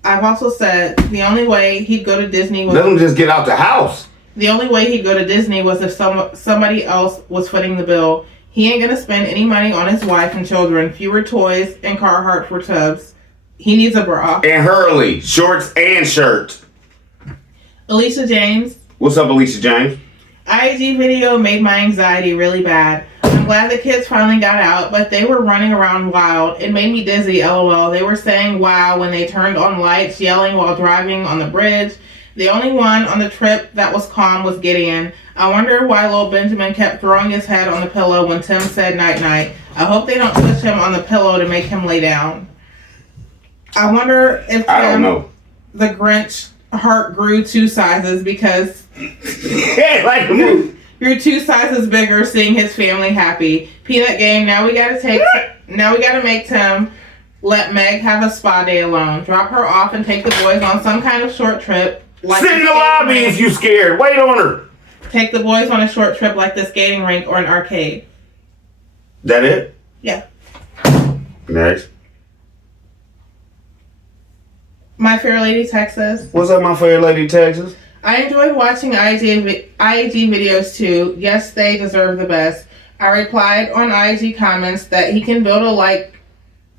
I've also said the only way he'd go to Disney was... Let him just get out the house. The only way he'd go to Disney was if somebody else was footing the bill. He ain't gonna spend any money on his wife and children. Fewer toys and Carhartt for tubs. He needs a bra. And Hurley, shorts and shirt. Alicia James. What's up, Alicia James? IG video made my anxiety really bad. I'm glad the kids finally got out, but they were running around wild. It made me dizzy, lol. They were saying wow when they turned on lights, yelling while driving on the bridge. The only one on the trip that was calm was Gideon. I wonder why little Benjamin kept throwing his head on the pillow when Tim said night-night. I hope they don't push him on the pillow to make him lay down. I wonder if I don't know. The Grinch heart grew 2 sizes because like the movie. you're 2 sizes bigger seeing his family happy. Peanut game, now we gotta make Tim let Meg have a spa day alone. Drop her off and take the boys on some kind of short trip. Like sit in the lobby if you scared. Wait on her. Take the boys on a short trip like the skating rink or an arcade. That it? Yeah. Next. My Fair Lady Texas. What's up, my Fair Lady Texas? I enjoyed watching IG videos too. Yes, they deserve the best. I replied on IG comments that he can build a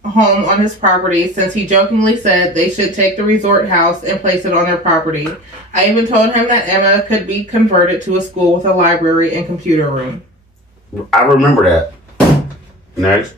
home on his property since he jokingly said they should take the resort house and place it on their property. I even told him that Emma could be converted to a school with a library and computer room. I remember that. Next.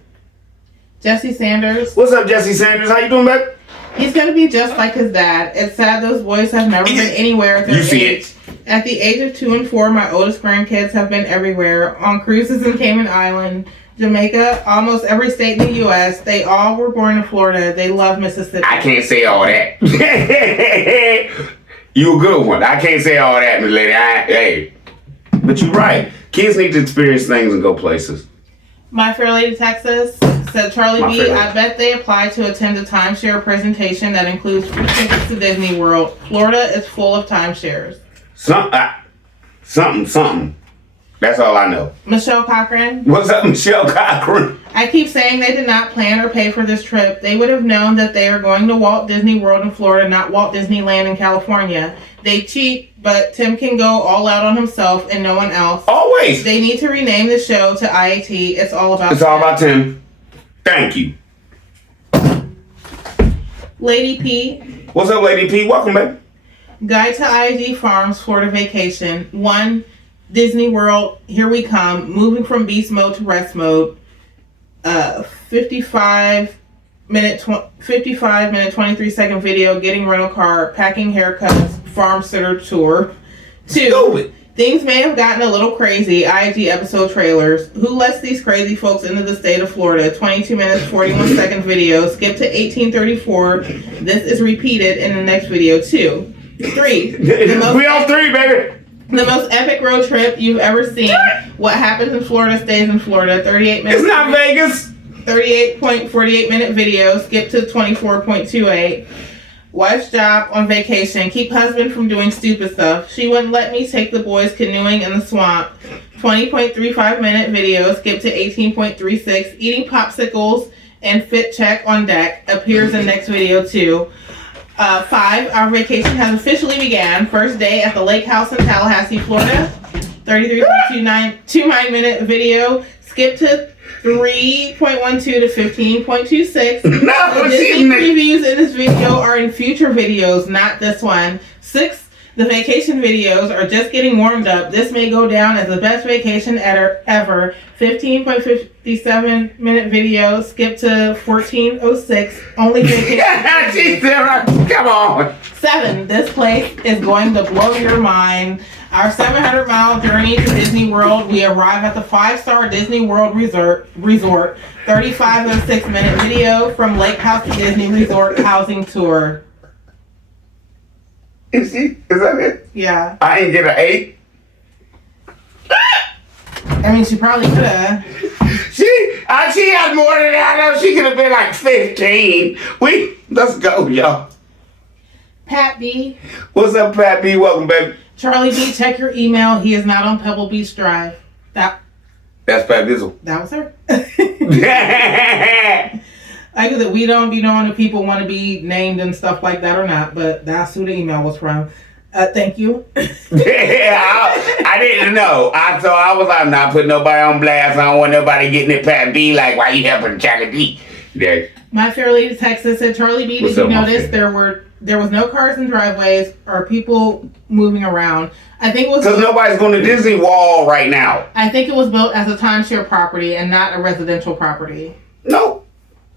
Jesse Sanders. What's up, Jesse Sanders? How you doing, babe? He's going to be just like his dad. It's sad those boys have never been anywhere at their age. At the age of 2 and 4, my oldest grandkids have been everywhere. On cruises in Cayman Island, Jamaica, almost every state in the U.S. They all were born in Florida. They love Mississippi. I can't say all that. You a good one. I can't say all that, Miss Lady. Hey. But you're right. Kids need to experience things and go places. My Fair Lady Texas said Charlie B. I bet they apply to attend a timeshare presentation that includes free tickets to Disney World. Florida is full of timeshares. Something. That's all I know. Michelle Cochran. What's up, Michelle Cochran? I keep saying they did not plan or pay for this trip. They would have known that they are going to Walt Disney World in Florida, not Walt Disneyland in California. They cheat, but Tim can go all out on himself and no one else. Always. They need to rename the show to IAT. It's all about Tim. Thank you. Lady P, What's up, Lady P? Welcome back. Guide to IG Farms, Florida Vacation. 1, Disney World, here we come. Moving from beast mode to rest mode. 55 minute 23-second video. Getting rental car. Packing haircuts. Farm sitter tour. 2. Do it. Things may have gotten a little crazy. IG episode trailers. Who lets these crazy folks into the state of Florida? 22 minutes, 41-second video. Skip to 1834. This is repeated in the next video too. 3. We on 3, baby. The most epic road trip you've ever seen. What happens in Florida stays in Florida. 38 minutes. It's not Vegas. 38.48 minute video. Skip to 24.28. Wife's job on vacation. Keep husband from doing stupid stuff. She wouldn't let me take the boys canoeing in the swamp. 20.35 minute video. Skip to 18.36. Eating popsicles and fit check on deck. Appears in next video too. 5. Our vacation has officially began. First day at the lake house in Tallahassee, Florida. 33.29 minute video. Skip to 3.12 to 15.26. No, The Disney previews in this video are in future videos, not this one. 6. The vacation videos are just getting warmed up. This may go down as the best vacation ever. 15.57 minute video. Skip to 14.06. Only vacation. Come on. 7. This place is going to blow your mind. Our 700-mile journey to Disney World. We arrive at the 5-star Disney World Resort. 35.06 minute video from Lake House to Disney Resort housing tour. Is that it? Yeah. I ain't get an 8. I mean, she probably could have. She had more than that. I know she could have been like 15. Let's go, y'all. Pat B. What's up, Pat B? Welcome, baby. Charlie B, check your email. He is not on Pebble Beach Drive. That's Pat Bizzle. That was her. I guess that we don't be knowing if people want to be named and stuff like that or not, but that's who the email was from. Thank you. I didn't know. So I was like, I'm not putting nobody on blast. I don't want nobody getting it Pat B like, why you helping Charlie B? Yeah. My Fair Lady Texas said, Charlie B, did you notice there was no cars in driveways or people moving around? I think it was because nobody's going to Disney Wall right now. I think it was built as a timeshare property and not a residential property. No,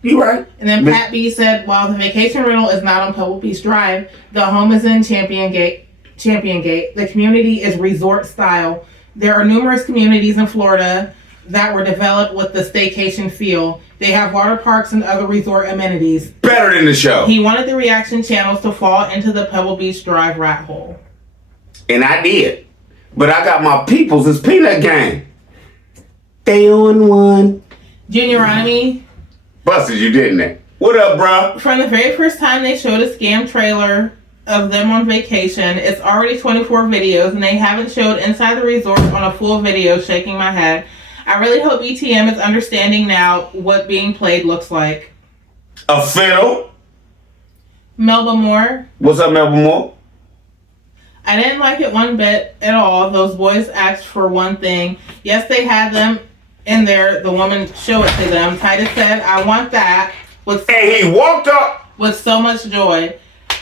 you right. And then Pat B said, while the vacation rental is not on Pebble Beach Drive, the home is in Champion Gate. The community is resort style. There are numerous communities in Florida that were developed with the staycation feel. They have water parks and other resort amenities. Better than the show. He wanted the reaction channels to fall into the Pebble Beach Drive rat hole. And I did. But I got my peoples. It's Peanut Gang. They on one. Junioronomy. Busted you, didn't they? What up, bro? From the very first time they showed a scam trailer of them on vacation, it's already 24 videos and they haven't showed inside the resort on a full video. Shaking my head. I really hope ETM is understanding now what being played looks like. A fiddle. Melba Moore. What's up, Melba Moore? I didn't like it one bit at all. Those boys asked for one thing. Yes, they had them in there. The woman showed it to them. Titus said, I want that. And he walked up with so much joy.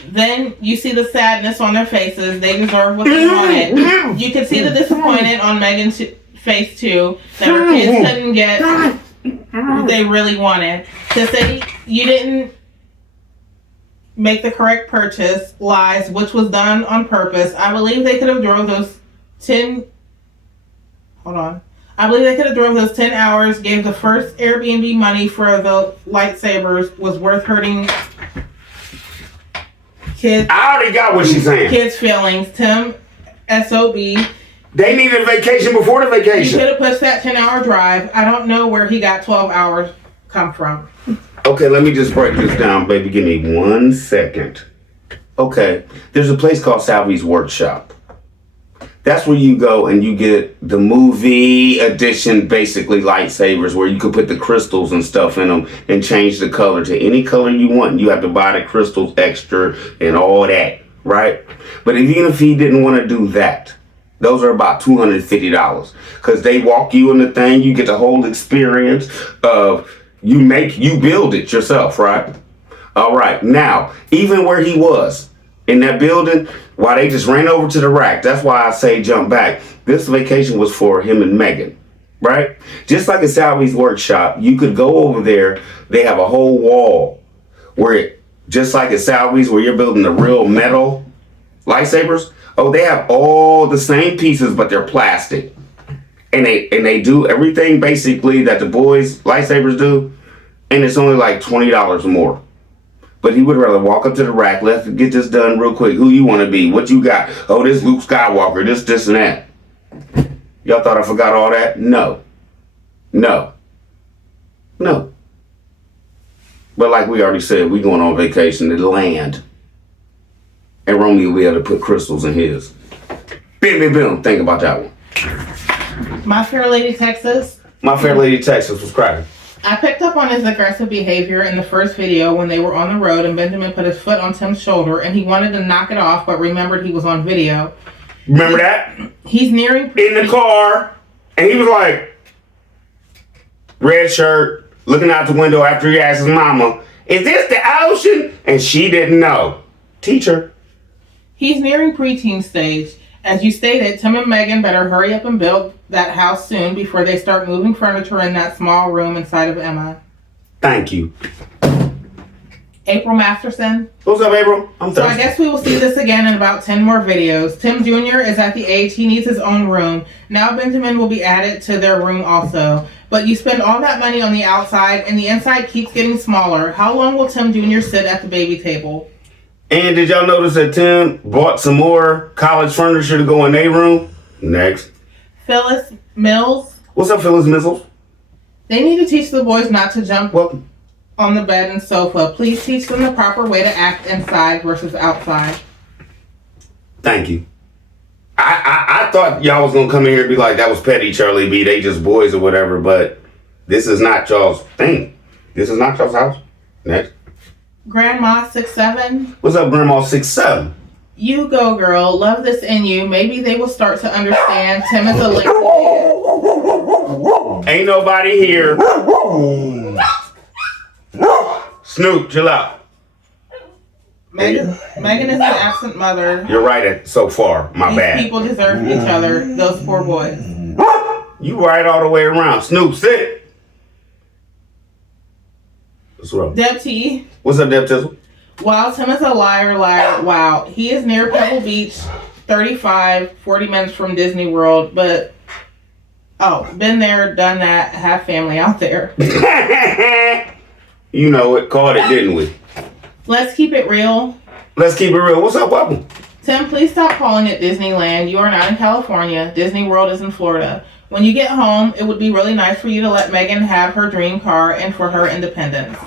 Then you see the sadness on their faces. They deserve what they wanted. You could see the disappointment on Megan's face too. That her kids couldn't get what they really wanted. To say you didn't make the correct purchase lies, which was done on purpose. I believe they could have drove those 10 hours, gave the first Airbnb money for the lightsabers, was worth hurting kids. I already got what she's saying. Kids' feelings. Tim SOB. They needed a vacation before the He vacation. should have pushed that 10-hour drive. I don't know where he got 12 hours come from. Okay, let me just break this down, baby. Give me 1 second. Okay, there's a place called Salvy's Workshop. That's where you go and you get the movie edition, basically lightsabers, where you could put the crystals and stuff in them and change the color to any color you want. You have to buy the crystals extra and all that, right? But even if he didn't want to do that, those are about $250 because they walk you in the thing. You get the whole experience of you build it yourself, right? All right. Now, even where he was in that building, while they just ran over to the rack, that's why I say jump back. This vacation was for him and Megan, right? Just like at Salvy's workshop, you could go over there. They have a whole wall where it, just like at Salvy's, where you're building the real metal lightsabers. Oh, they have all the same pieces, but they're plastic. And they do everything basically that the boys' lightsabers do, and it's only like $20 more. But he would rather walk up to the rack, let's get this done real quick. Who you want to be? What you got? Oh, this Luke Skywalker, this and that. Y'all thought I forgot all that? No. No. No. But like we already said, we going on vacation to land. And Romeo will be able to put crystals in his. Bim, bim, bim. Think about that one. My Fair Lady Texas. My Fair Lady Texas was cracking. I picked up on his aggressive behavior in the first video when they were on the road and Benjamin put his foot on Tim's shoulder and he wanted to knock it off but remembered he was on video. Remember that? He's nearing... In the car, and he was like, red shirt, looking out the window after he asked his mama, is this the ocean? And she didn't know. Teacher. He's nearing preteen stage. As you stated, Tim and Megan better hurry up and build that house soon before they start moving furniture in that small room inside of Emma. Thank you. April Masterson. What's up, April? I'm So thirsty. I guess we will see this again in about 10 more videos. Tim Jr. is at the age he needs his own room. Now Benjamin will be added to their room also. But you spend all that money on the outside and the inside keeps getting smaller. How long will Tim Jr. sit at the baby table? And did y'all notice that Tim bought some more college furniture to go in their room? Next. Phyllis Mills. What's up, Phyllis Missiles? They need to teach the boys not to jump Welcome. on the bed and sofa. Please teach them the proper way to act inside versus outside. Thank you. I thought y'all was gonna come in here and be like, that was petty, Charlie B. They just boys or whatever, but this is not y'all's thing. This is not y'all's house. Next. Grandma 6'7". What's up, Grandma 6'7"? You go, girl. Love this in you. Maybe they will start to understand Tim is a lazy man. Ain't nobody here. Snoop, chill out. Megan is an absent mother. You're right so far. My These bad. people deserve each other. Those poor boys. You right all the way around. Snoop, sit. What's wrong? Deb T. What's up, Deb Tizzle? Wow, Tim is a liar. Wow. He is near Pebble Beach, 40 minutes from Disney World, but, been there, done that, have family out there. You know it. Caught it, didn't we? Let's keep it real. Let's keep it real. What's up, welcome? Tim, please stop calling it Disneyland. You are not in California. Disney World is in Florida. When you get home, it would be really nice for you to let Megan have her dream car and for her independence.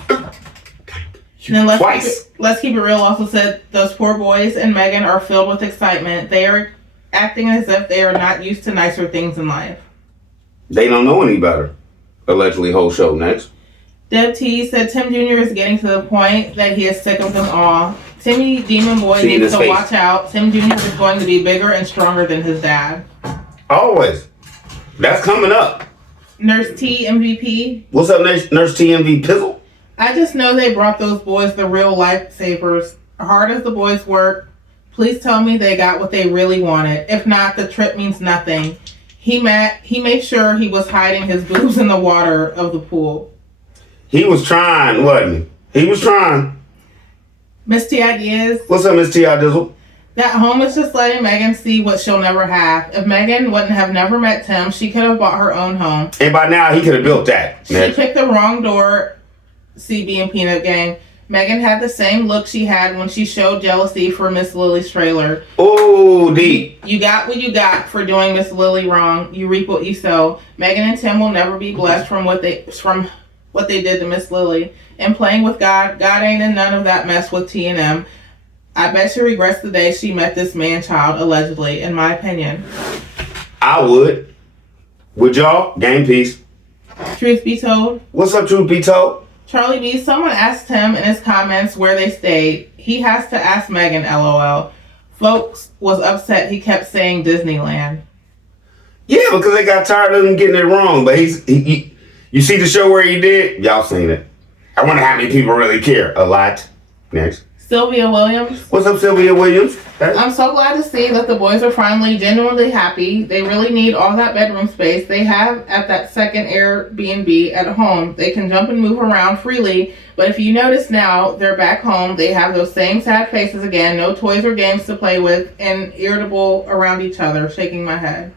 And then let's keep it real also said those poor boys and Megan are filled with excitement. They are acting as if they are not used to nicer things in life. They don't know any better. Allegedly, whole show. Next. Deb T said Tim Jr. is getting to the point that he is sick of them all. Timmy Demon Boy See needs to face. watch out. Tim Jr. is going to be bigger and stronger than his dad. Always. That's coming up. Nurse T MVP. What's up, Nurse TMV Pizzle? I just know they brought those boys the real lifesavers. Hard as the boys work, please tell me they got what they really wanted. If not, the trip means nothing. He made sure he was hiding his boobs in the water of the pool. He was trying, wasn't he? He was trying. Miss T Ideas. What's up, Miss T.I. Dizzle? That home is just letting Megan see what she'll never have. If Megan wouldn't have never met Tim, she could have bought her own home. And by now, he could have built that. She Next. picked the wrong door, CB and Peanut Gang. Megan had the same look she had when she showed jealousy for Miss Lily's trailer. Oh, deep. You got what you got for doing Miss Lily wrong. You reap what you sow. Megan and Tim will never be blessed from what they did to Miss Lily. And playing with God ain't in none of that mess with T&M. I bet she regrets the day she met this man-child, allegedly, in my opinion. I would. Would y'all? Game piece. Truth be told, What's up, Truth Be Told? Charlie B, someone asked him in his comments where they stayed. He has to ask Megan, LOL. Folks was upset he kept saying Disneyland. Yeah, because they got tired of him getting it wrong. But you see the show where he did? Y'all seen it. I wonder how many people really care. A lot. Next. Sylvia Williams. What's up, Sylvia Williams? Hey. I'm so glad to see that the boys are finally genuinely happy. They really need all that bedroom space they have at that second Airbnb at home. They can jump and move around freely, but if you notice now, they're back home. They have those same sad faces again, no toys or games to play with, and irritable around each other, shaking my head.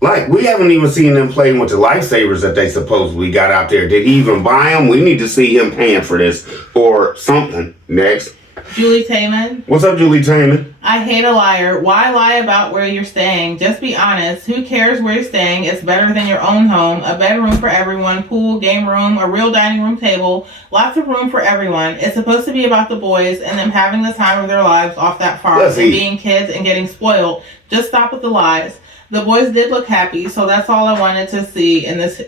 Like, we haven't even seen them playing with the lifesavers that they supposedly got out there. Did he even buy them? We need to see him paying for this or something. Next. Julie Taman. What's up, Julie Taman? I hate a liar. Why lie about where you're staying? Just be honest. Who cares where you're staying? It's better than your own home. A bedroom for everyone, pool, game room, a real dining room table, lots of room for everyone. It's supposed to be about the boys and them having the time of their lives off that farm and being kids and getting spoiled. Just stop with the lies. The boys did look happy, so that's all I wanted to see in this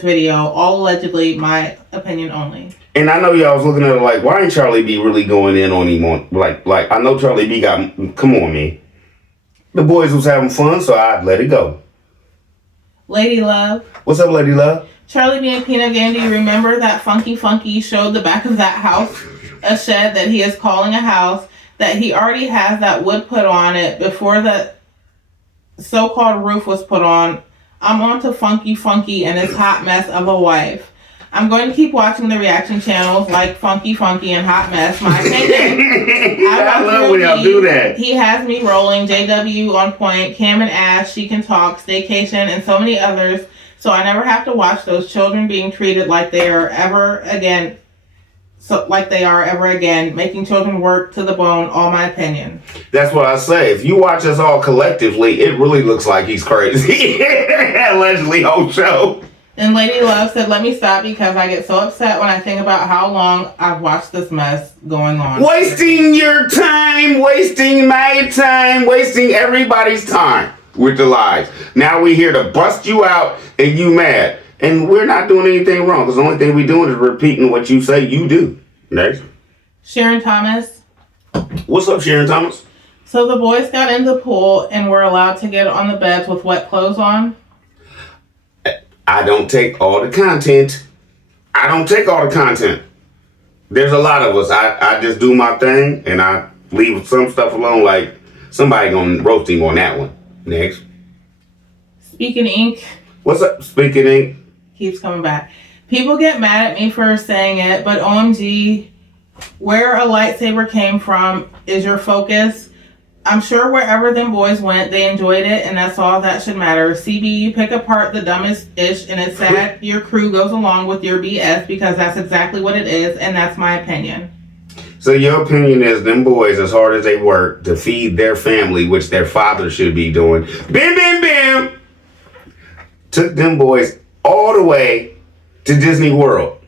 video. All allegedly, my opinion only. And I know y'all was looking at it like, why ain't Charlie B really going in on him? Like I know Charlie B got, come on, man. The boys was having fun, so I'd let it go. Lady Love. What's up, Lady Love? Charlie B and Peanut Gang, do you remember that Funky showed the back of that house? A shed that he is calling a house, that he already has that wood put on it before the so-called roof was put on. I'm on to Funky and his hot mess of a wife. I'm going to keep watching the reaction channels like Funky and Hot Mess. My opinion. I love when y'all do that. He has me rolling. JW on point. Cam and Ash, She Can Talk, Staycation, and so many others. So I never have to watch those children being treated like they are ever again. Making children work to the bone. All my opinion. That's what I say. If you watch us all collectively, it really looks like he's crazy. Allegedly, whole show. And Lady Love said, let me stop because I get so upset when I think about how long I've watched this mess going on. Wasting your time, wasting my time, wasting everybody's time with the lies. Now we here to bust you out and you mad. And we're not doing anything wrong because the only thing we're doing is repeating what you say you do. Next. Sharon Thomas. What's up, Sharon Thomas? So the boys got in the pool and were allowed to get on the beds with wet clothes on? I don't take all the content. There's a lot of us. I just do my thing and I leave some stuff alone. Like somebody gonna roast him on that one. Next. Speaking Ink. What's up, Speaking Ink? Keeps coming back. People get mad at me for saying it, but OMG, where a lightsaber came from is your focus. I'm sure wherever them boys went, they enjoyed it, and that's all that should matter. CB, you pick apart the dumbest ish, and it's sad your crew goes along with your BS because that's exactly what it is, and that's my opinion. So your opinion is them boys, as hard as they work to feed their family, which their father should be doing, bim, took them boys all the way to Disney World.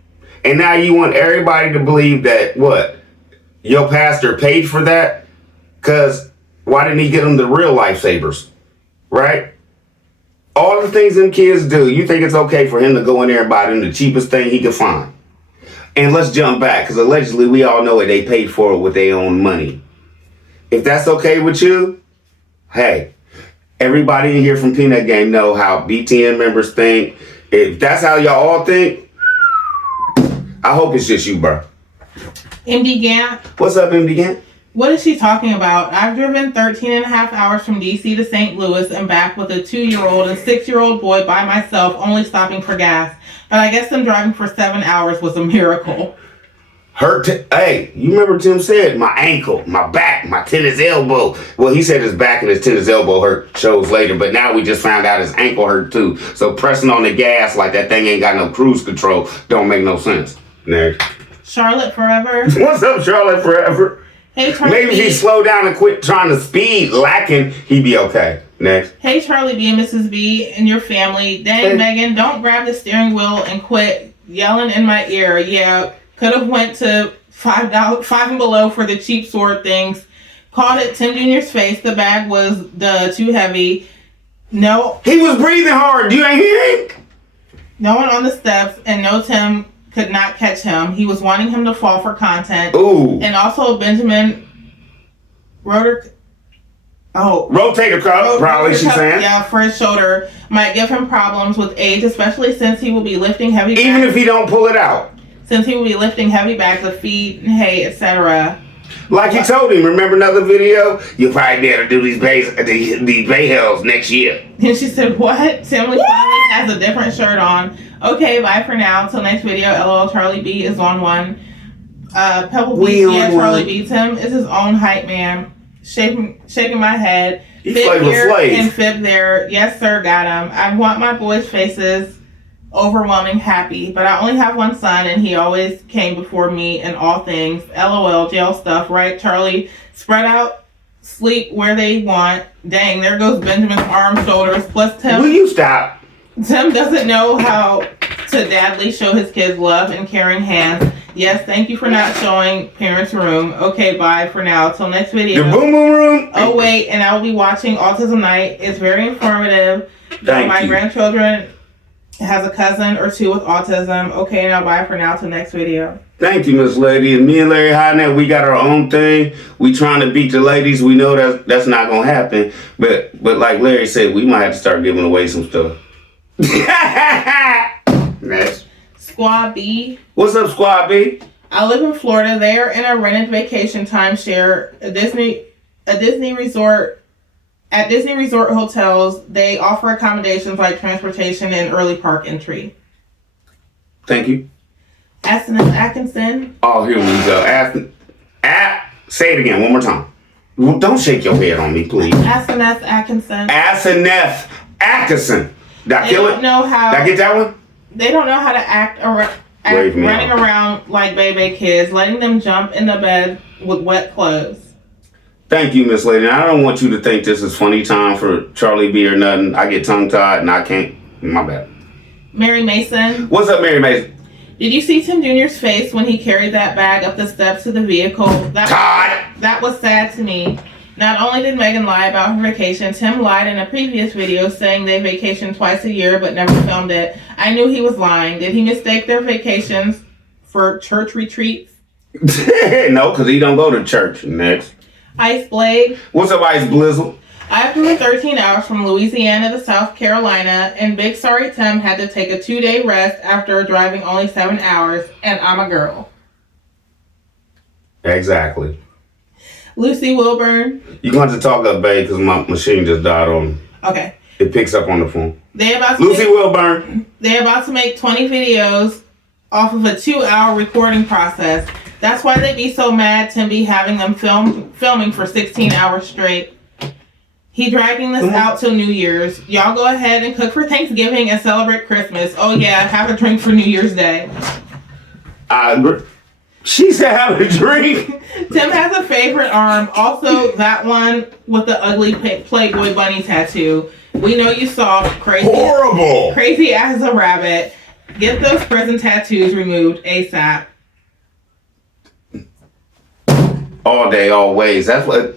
And now you want everybody to believe that, what, your pastor paid for that? Because why didn't he get them the real lifesavers, right? All the things them kids do, you think it's okay for him to go in there and buy them the cheapest thing he could find. And let's jump back, because allegedly we all know it, they paid for it with their own money. If that's okay with you, hey, everybody in here from Peanut Gang know how BTN members think. If that's how y'all all think, I hope it's just you, bro. MD Gant. What's up, MD Gant? What is she talking about? I've driven 13 and a half hours from DC to St. Louis and back with a 2-year-old and 6-year-old boy by myself, only stopping for gas. But I guess them driving for 7 hours was a miracle. Hey, you remember Tim said, my ankle, my back, my tennis elbow. Well, he said his back and his tennis elbow hurt shows later, but now we just found out his ankle hurt too. So pressing on the gas like that thing ain't got no cruise control don't make no sense. Next. Charlotte Forever. What's up, Charlotte Forever? Hey, Charlie Maybe if he slow down and quit trying to speed lacking, he'd be okay. Next. Hey, Charlie B and Mrs. B and your family. Dang, hey. Megan, don't grab the steering wheel and quit yelling in my ear. Yeah, could have went to $5 and below for the cheap sword things. Called it Tim Jr.'s face. The bag was too heavy. No. He was breathing hard. You ain't hearing? No one on the steps, and no Tim could not catch him. He was wanting him to fall for content. Ooh. And also Benjamin Rotator cuff, probably she's saying. Yeah, for his shoulder might give him problems with age, especially since he will be lifting heavy even if he don't pull it out. since he will be lifting heavy bags of feed, hay, etc. Like you told him, remember another video? You'll probably be able to do these bay hills next year. And she said, what? Timmy finally has a different shirt on. Okay, bye for now. Till next video. LOL, Charlie B is on one. Pebble Beach, yeah, Charlie B. Tim is his own hype man. Shaking my head. He Fib Flavor here Flav. and fib there. Yes, sir, got him. I want my boys' faces overwhelming happy, but I only have one son and he always came before me in all things. LOL, jail stuff, right? Charlie, spread out, sleep where they want. Dang, there goes Benjamin's arms, shoulders. Plus Tim. Will you stop? Tim doesn't know how to dadly show his kids love and caring hands. Yes, thank you for not showing parents' room. Okay, bye for now. Till next video. The boom boom room. Oh wait, and I will be watching Autism Night. It's very informative. Thank my you. grandchildren has a cousin or two with autism. Okay, now bye for now. Till next video. Thank you, Miss Lady. And me and Larry Highnett, we got our own thing. We trying to beat the ladies. We know that's not gonna happen. But like Larry said, we might have to start giving away some stuff. Next. Squad B. What's up, Squad B? I live in Florida. They are in a rented vacation timeshare, a Disney resort. At Disney Resort hotels, they offer accommodations like transportation and early park entry. Thank you. Aston Atkinson. Oh, here we go. Say it again one more time. Well, don't shake your head on me, please. Aston Atkinson. Aseneth Atkinson. Did I They kill don't it? know how. Did I get that one? They don't know how to act Wave me running off. around like baby kids, letting them jump in the bed with wet clothes. Thank you, Miss Lady. I don't want you to think this is funny time for Charlie B or nothing. I get tongue-tied and I can't. My bad. Mary Mason. What's up, Mary Mason? Did you see Tim Jr.'s face when he carried that bag up the steps to the vehicle? That was sad to me. Not only did Megan lie about her vacation, Tim lied in a previous video saying they vacation twice a year but never filmed it. I knew he was lying. Did he mistake their vacations for church retreats? No, because he don't go to church. Next. Ice Blade. What's up, Ice Blizzle? I flew 13 hours from Louisiana to South Carolina, and Big Sorry Tim had to take a 2-day rest after driving only 7 hours, and I'm a girl. Exactly. Lucy Wilburn. You're going to have to talk up, babe, because my machine just died on me. Okay. It picks up on the phone. They about to make 20 videos off of a 2-hour recording process. That's why they be so mad Tim be having them filming for 16 hours straight. He dragging this out till New Year's. Y'all go ahead and cook for Thanksgiving and celebrate Christmas. Oh yeah, have a drink for New Year's Day. I agree. She said have a drink. Tim has a favorite arm. Also, that one with the ugly Playboy bunny tattoo. We know you saw Horrible. crazy as a rabbit. Get those prison tattoos removed ASAP. All day, always. That's what.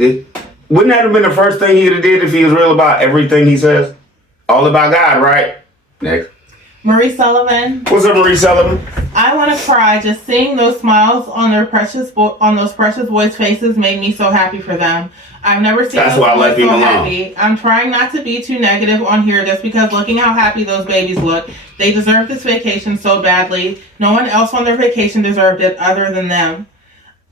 Wouldn't that have been the first thing he'd have did if he was real about everything he says? All about God, right? Next. Marie Sullivan. What's up, Marie Sullivan? I want to cry. Just seeing those smiles on those precious boys' faces made me so happy for them. I've never seen That's those why I boys left so him alone. happy. I'm trying not to be too negative on here just because looking how happy those babies look. They deserve this vacation so badly. No one else on their vacation deserved it other than them.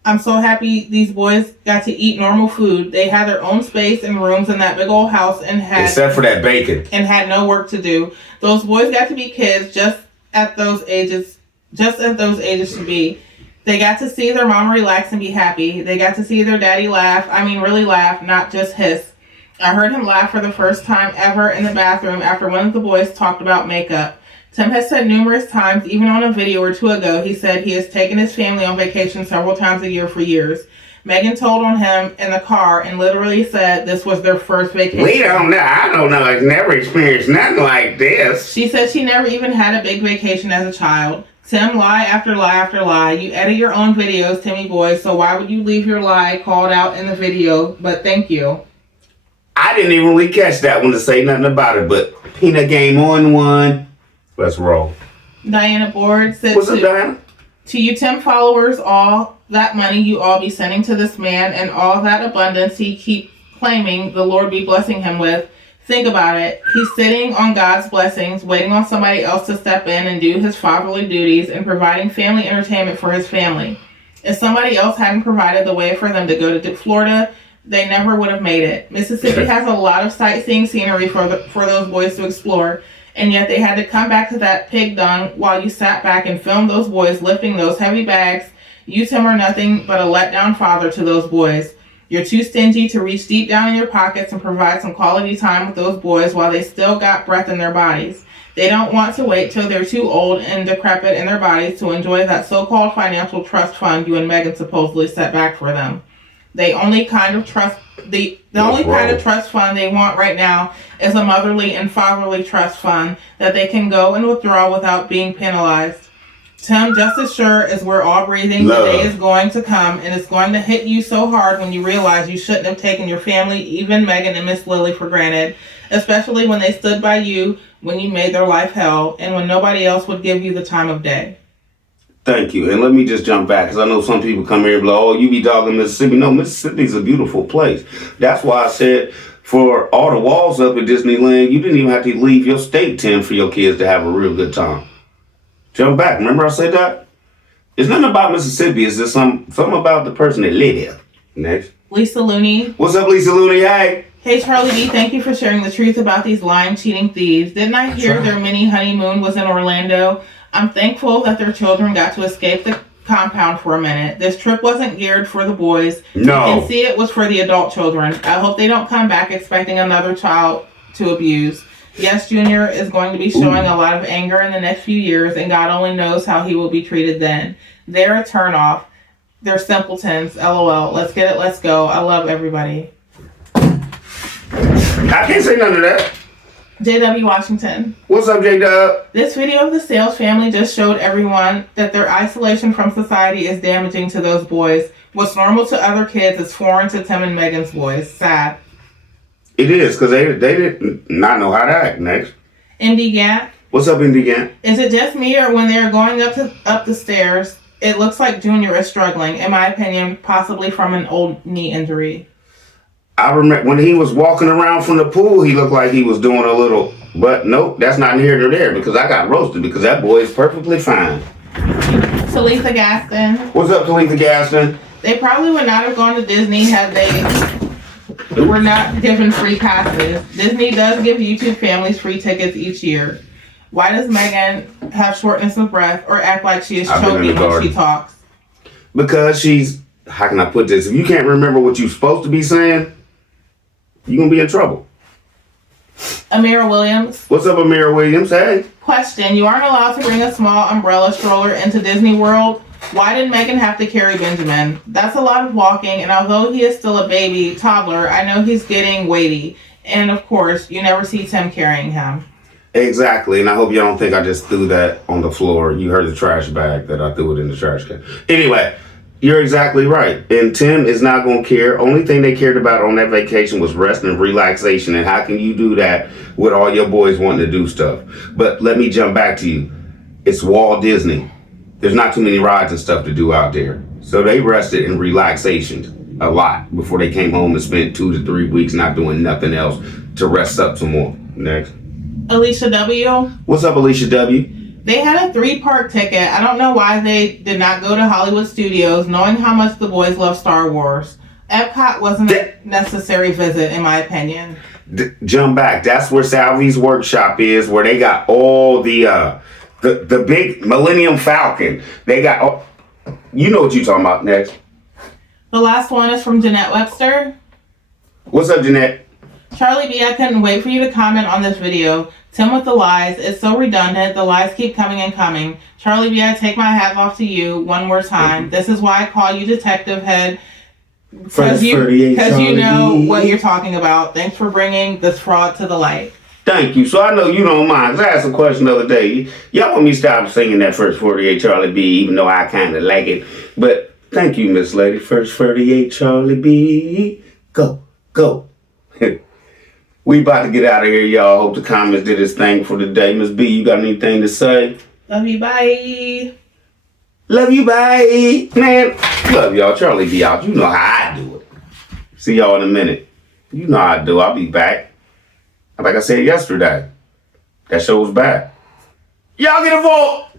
I'm so happy these boys got to eat normal food. They had their own space and rooms in that big old house and Except for that bacon. had no work to do. Those boys got to be kids just at those ages to be. They got to see their mama relax and be happy. They got to see their daddy laugh. I mean, really laugh, not just hiss. I heard him laugh for the first time ever in the bathroom after one of the boys talked about makeup. Tim has said numerous times, even on a video or two ago, he said he has taken his family on vacation several times a year for years. Megan told on him in the car and literally said this was their first vacation. We don't know. I don't know. I've never experienced nothing like this. She said she never even had a big vacation as a child. Tim, lie after lie after lie. You edit your own videos, Timmy boy, so why would you leave your lie called out in the video? But thank you. I didn't even really catch that one to say nothing about it, but Peanut Game on one. Let's roll. Diana Board said What's up, Diana? to you Tim followers, all that money you all be sending to this man and all that abundance he keep claiming the Lord be blessing him with, Think about it. He's sitting on God's blessings, waiting on somebody else to step in and do his fatherly duties and providing family entertainment for his family. If somebody else hadn't provided the way for them to go to Florida, they never would have made it. Mississippi has a lot of sightseeing scenery for those boys to explore, and yet they had to come back to that pig dung while you sat back and filmed those boys lifting those heavy bags. You, Tim, are nothing but a letdown father to those boys. You're too stingy to reach deep down in your pockets and provide some quality time with those boys while they still got breath in their bodies. They don't want to wait till they're too old and decrepit in their bodies to enjoy that so-called financial trust fund you and Megan supposedly set back for them. The only kind of trust fund they want right now is a motherly and fatherly trust fund that they can go and withdraw without being penalized. Tim, just as sure as we're all breathing, the day is going to come, and it's going to hit you so hard when you realize you shouldn't have taken your family, even Megan and Miss Lily, for granted, especially when they stood by you when you made their life hell and when nobody else would give you the time of day. Thank you. And let me just jump back, because I know some people come here and be like, oh, you be dogging Mississippi. No, Mississippi's a beautiful place. That's why I said for all the walls up at Disneyland, you didn't even have to leave your state, Tim, for your kids to have a real good time. Jump back. Remember I said that? It's nothing about Mississippi. It's just something about the person that live there. Next. Lisa Looney. What's up, Lisa Looney? Hey. Hey, Charlie D. Thank you for sharing the truth about these lying, cheating thieves. Didn't I hear their mini honeymoon was in Orlando? I'm thankful that their children got to escape the compound for a minute. This trip wasn't geared for the boys. No. You can see it was for the adult children. I hope they don't come back expecting another child to abuse. Yes, Junior is going to be showing a lot of anger in the next few years, and God only knows how he will be treated then. They're a turnoff. They're simpletons. LOL. Let's get it. Let's go. I love everybody. I can't say none of that. JW Washington. What's up, J-Dub? This video of the Sales family just showed everyone that their isolation from society is damaging to those boys. What's normal to other kids is foreign to Tim and Megan's boys. Sad. It is, because they did not know how to act. Next. MD Gant. What's up, MD Gant? Is it just me, or when they're going up the stairs, it looks like Junior is struggling, in my opinion, possibly from an old knee injury? I remember when he was walking around from the pool, he looked like he was doing a little, but nope, that's not here nor there, because I got roasted, because that boy is perfectly fine. Talitha Gaston. What's up, Talitha Gaston? They probably would not have gone to Disney had they were not given free passes. Disney does give YouTube families free tickets each year. Why does Megan have shortness of breath or act like she is choking when she talks? Because she's, how can I put this? If you can't remember what you're supposed to be saying, you're going to be in trouble. Amira Williams. What's up, Amira Williams? Hey. Question. You aren't allowed to bring a small umbrella stroller into Disney World. Why did Megan have to carry Benjamin? That's a lot of walking, and although he is still a baby toddler, I know he's getting weighty. And of course, you never see Tim carrying him. Exactly, and I hope you don't think I just threw that on the floor. You heard the trash bag that I threw it in the trash can. Anyway, you're exactly right. And Tim is not going to care. Only thing they cared about on that vacation was rest and relaxation. And how can you do that with all your boys wanting to do stuff? But let me jump back to you. It's Walt Disney. There's not too many rides and stuff to do out there. So they rested in relaxation a lot before they came home and spent 2 to 3 weeks not doing nothing else to rest up some more. Next. Alicia W. What's up, Alicia W? They had a 3-part ticket. I don't know why they did not go to Hollywood Studios, knowing how much the boys love Star Wars. Epcot wasn't a necessary visit, in my opinion. Jump back. That's where Salvy's workshop is, where they got all the big Millennium Falcon. They got, oh, you know what you're talking about. Next. The last one is from Jeanette Webster. What's up, Jeanette? Charlie B, I couldn't wait for you to comment on this video. Tim with the lies. It's so redundant. The lies keep coming and coming. Charlie B, I take my hat off to you one more time. This is why I call you Detective Head. Because you know what you're talking about. Thanks for bringing this fraud to the light. Thank you. So I know you don't mind. I asked a question the other day. Y'all want me to stop singing that First 48 Charlie B, even though I kind of like it. But thank you, Miss Lady. First 48 Charlie B. Go, go. We about to get out of here, y'all. Hope the comments did its thing for the day. Miss B, you got anything to say? Love you, bye. Love you, bye. Man, love y'all. Charlie B out. You know how I do it. See y'all in a minute. You know how I do. I'll be back. Like I said yesterday, that show was bad. Y'all get a vote.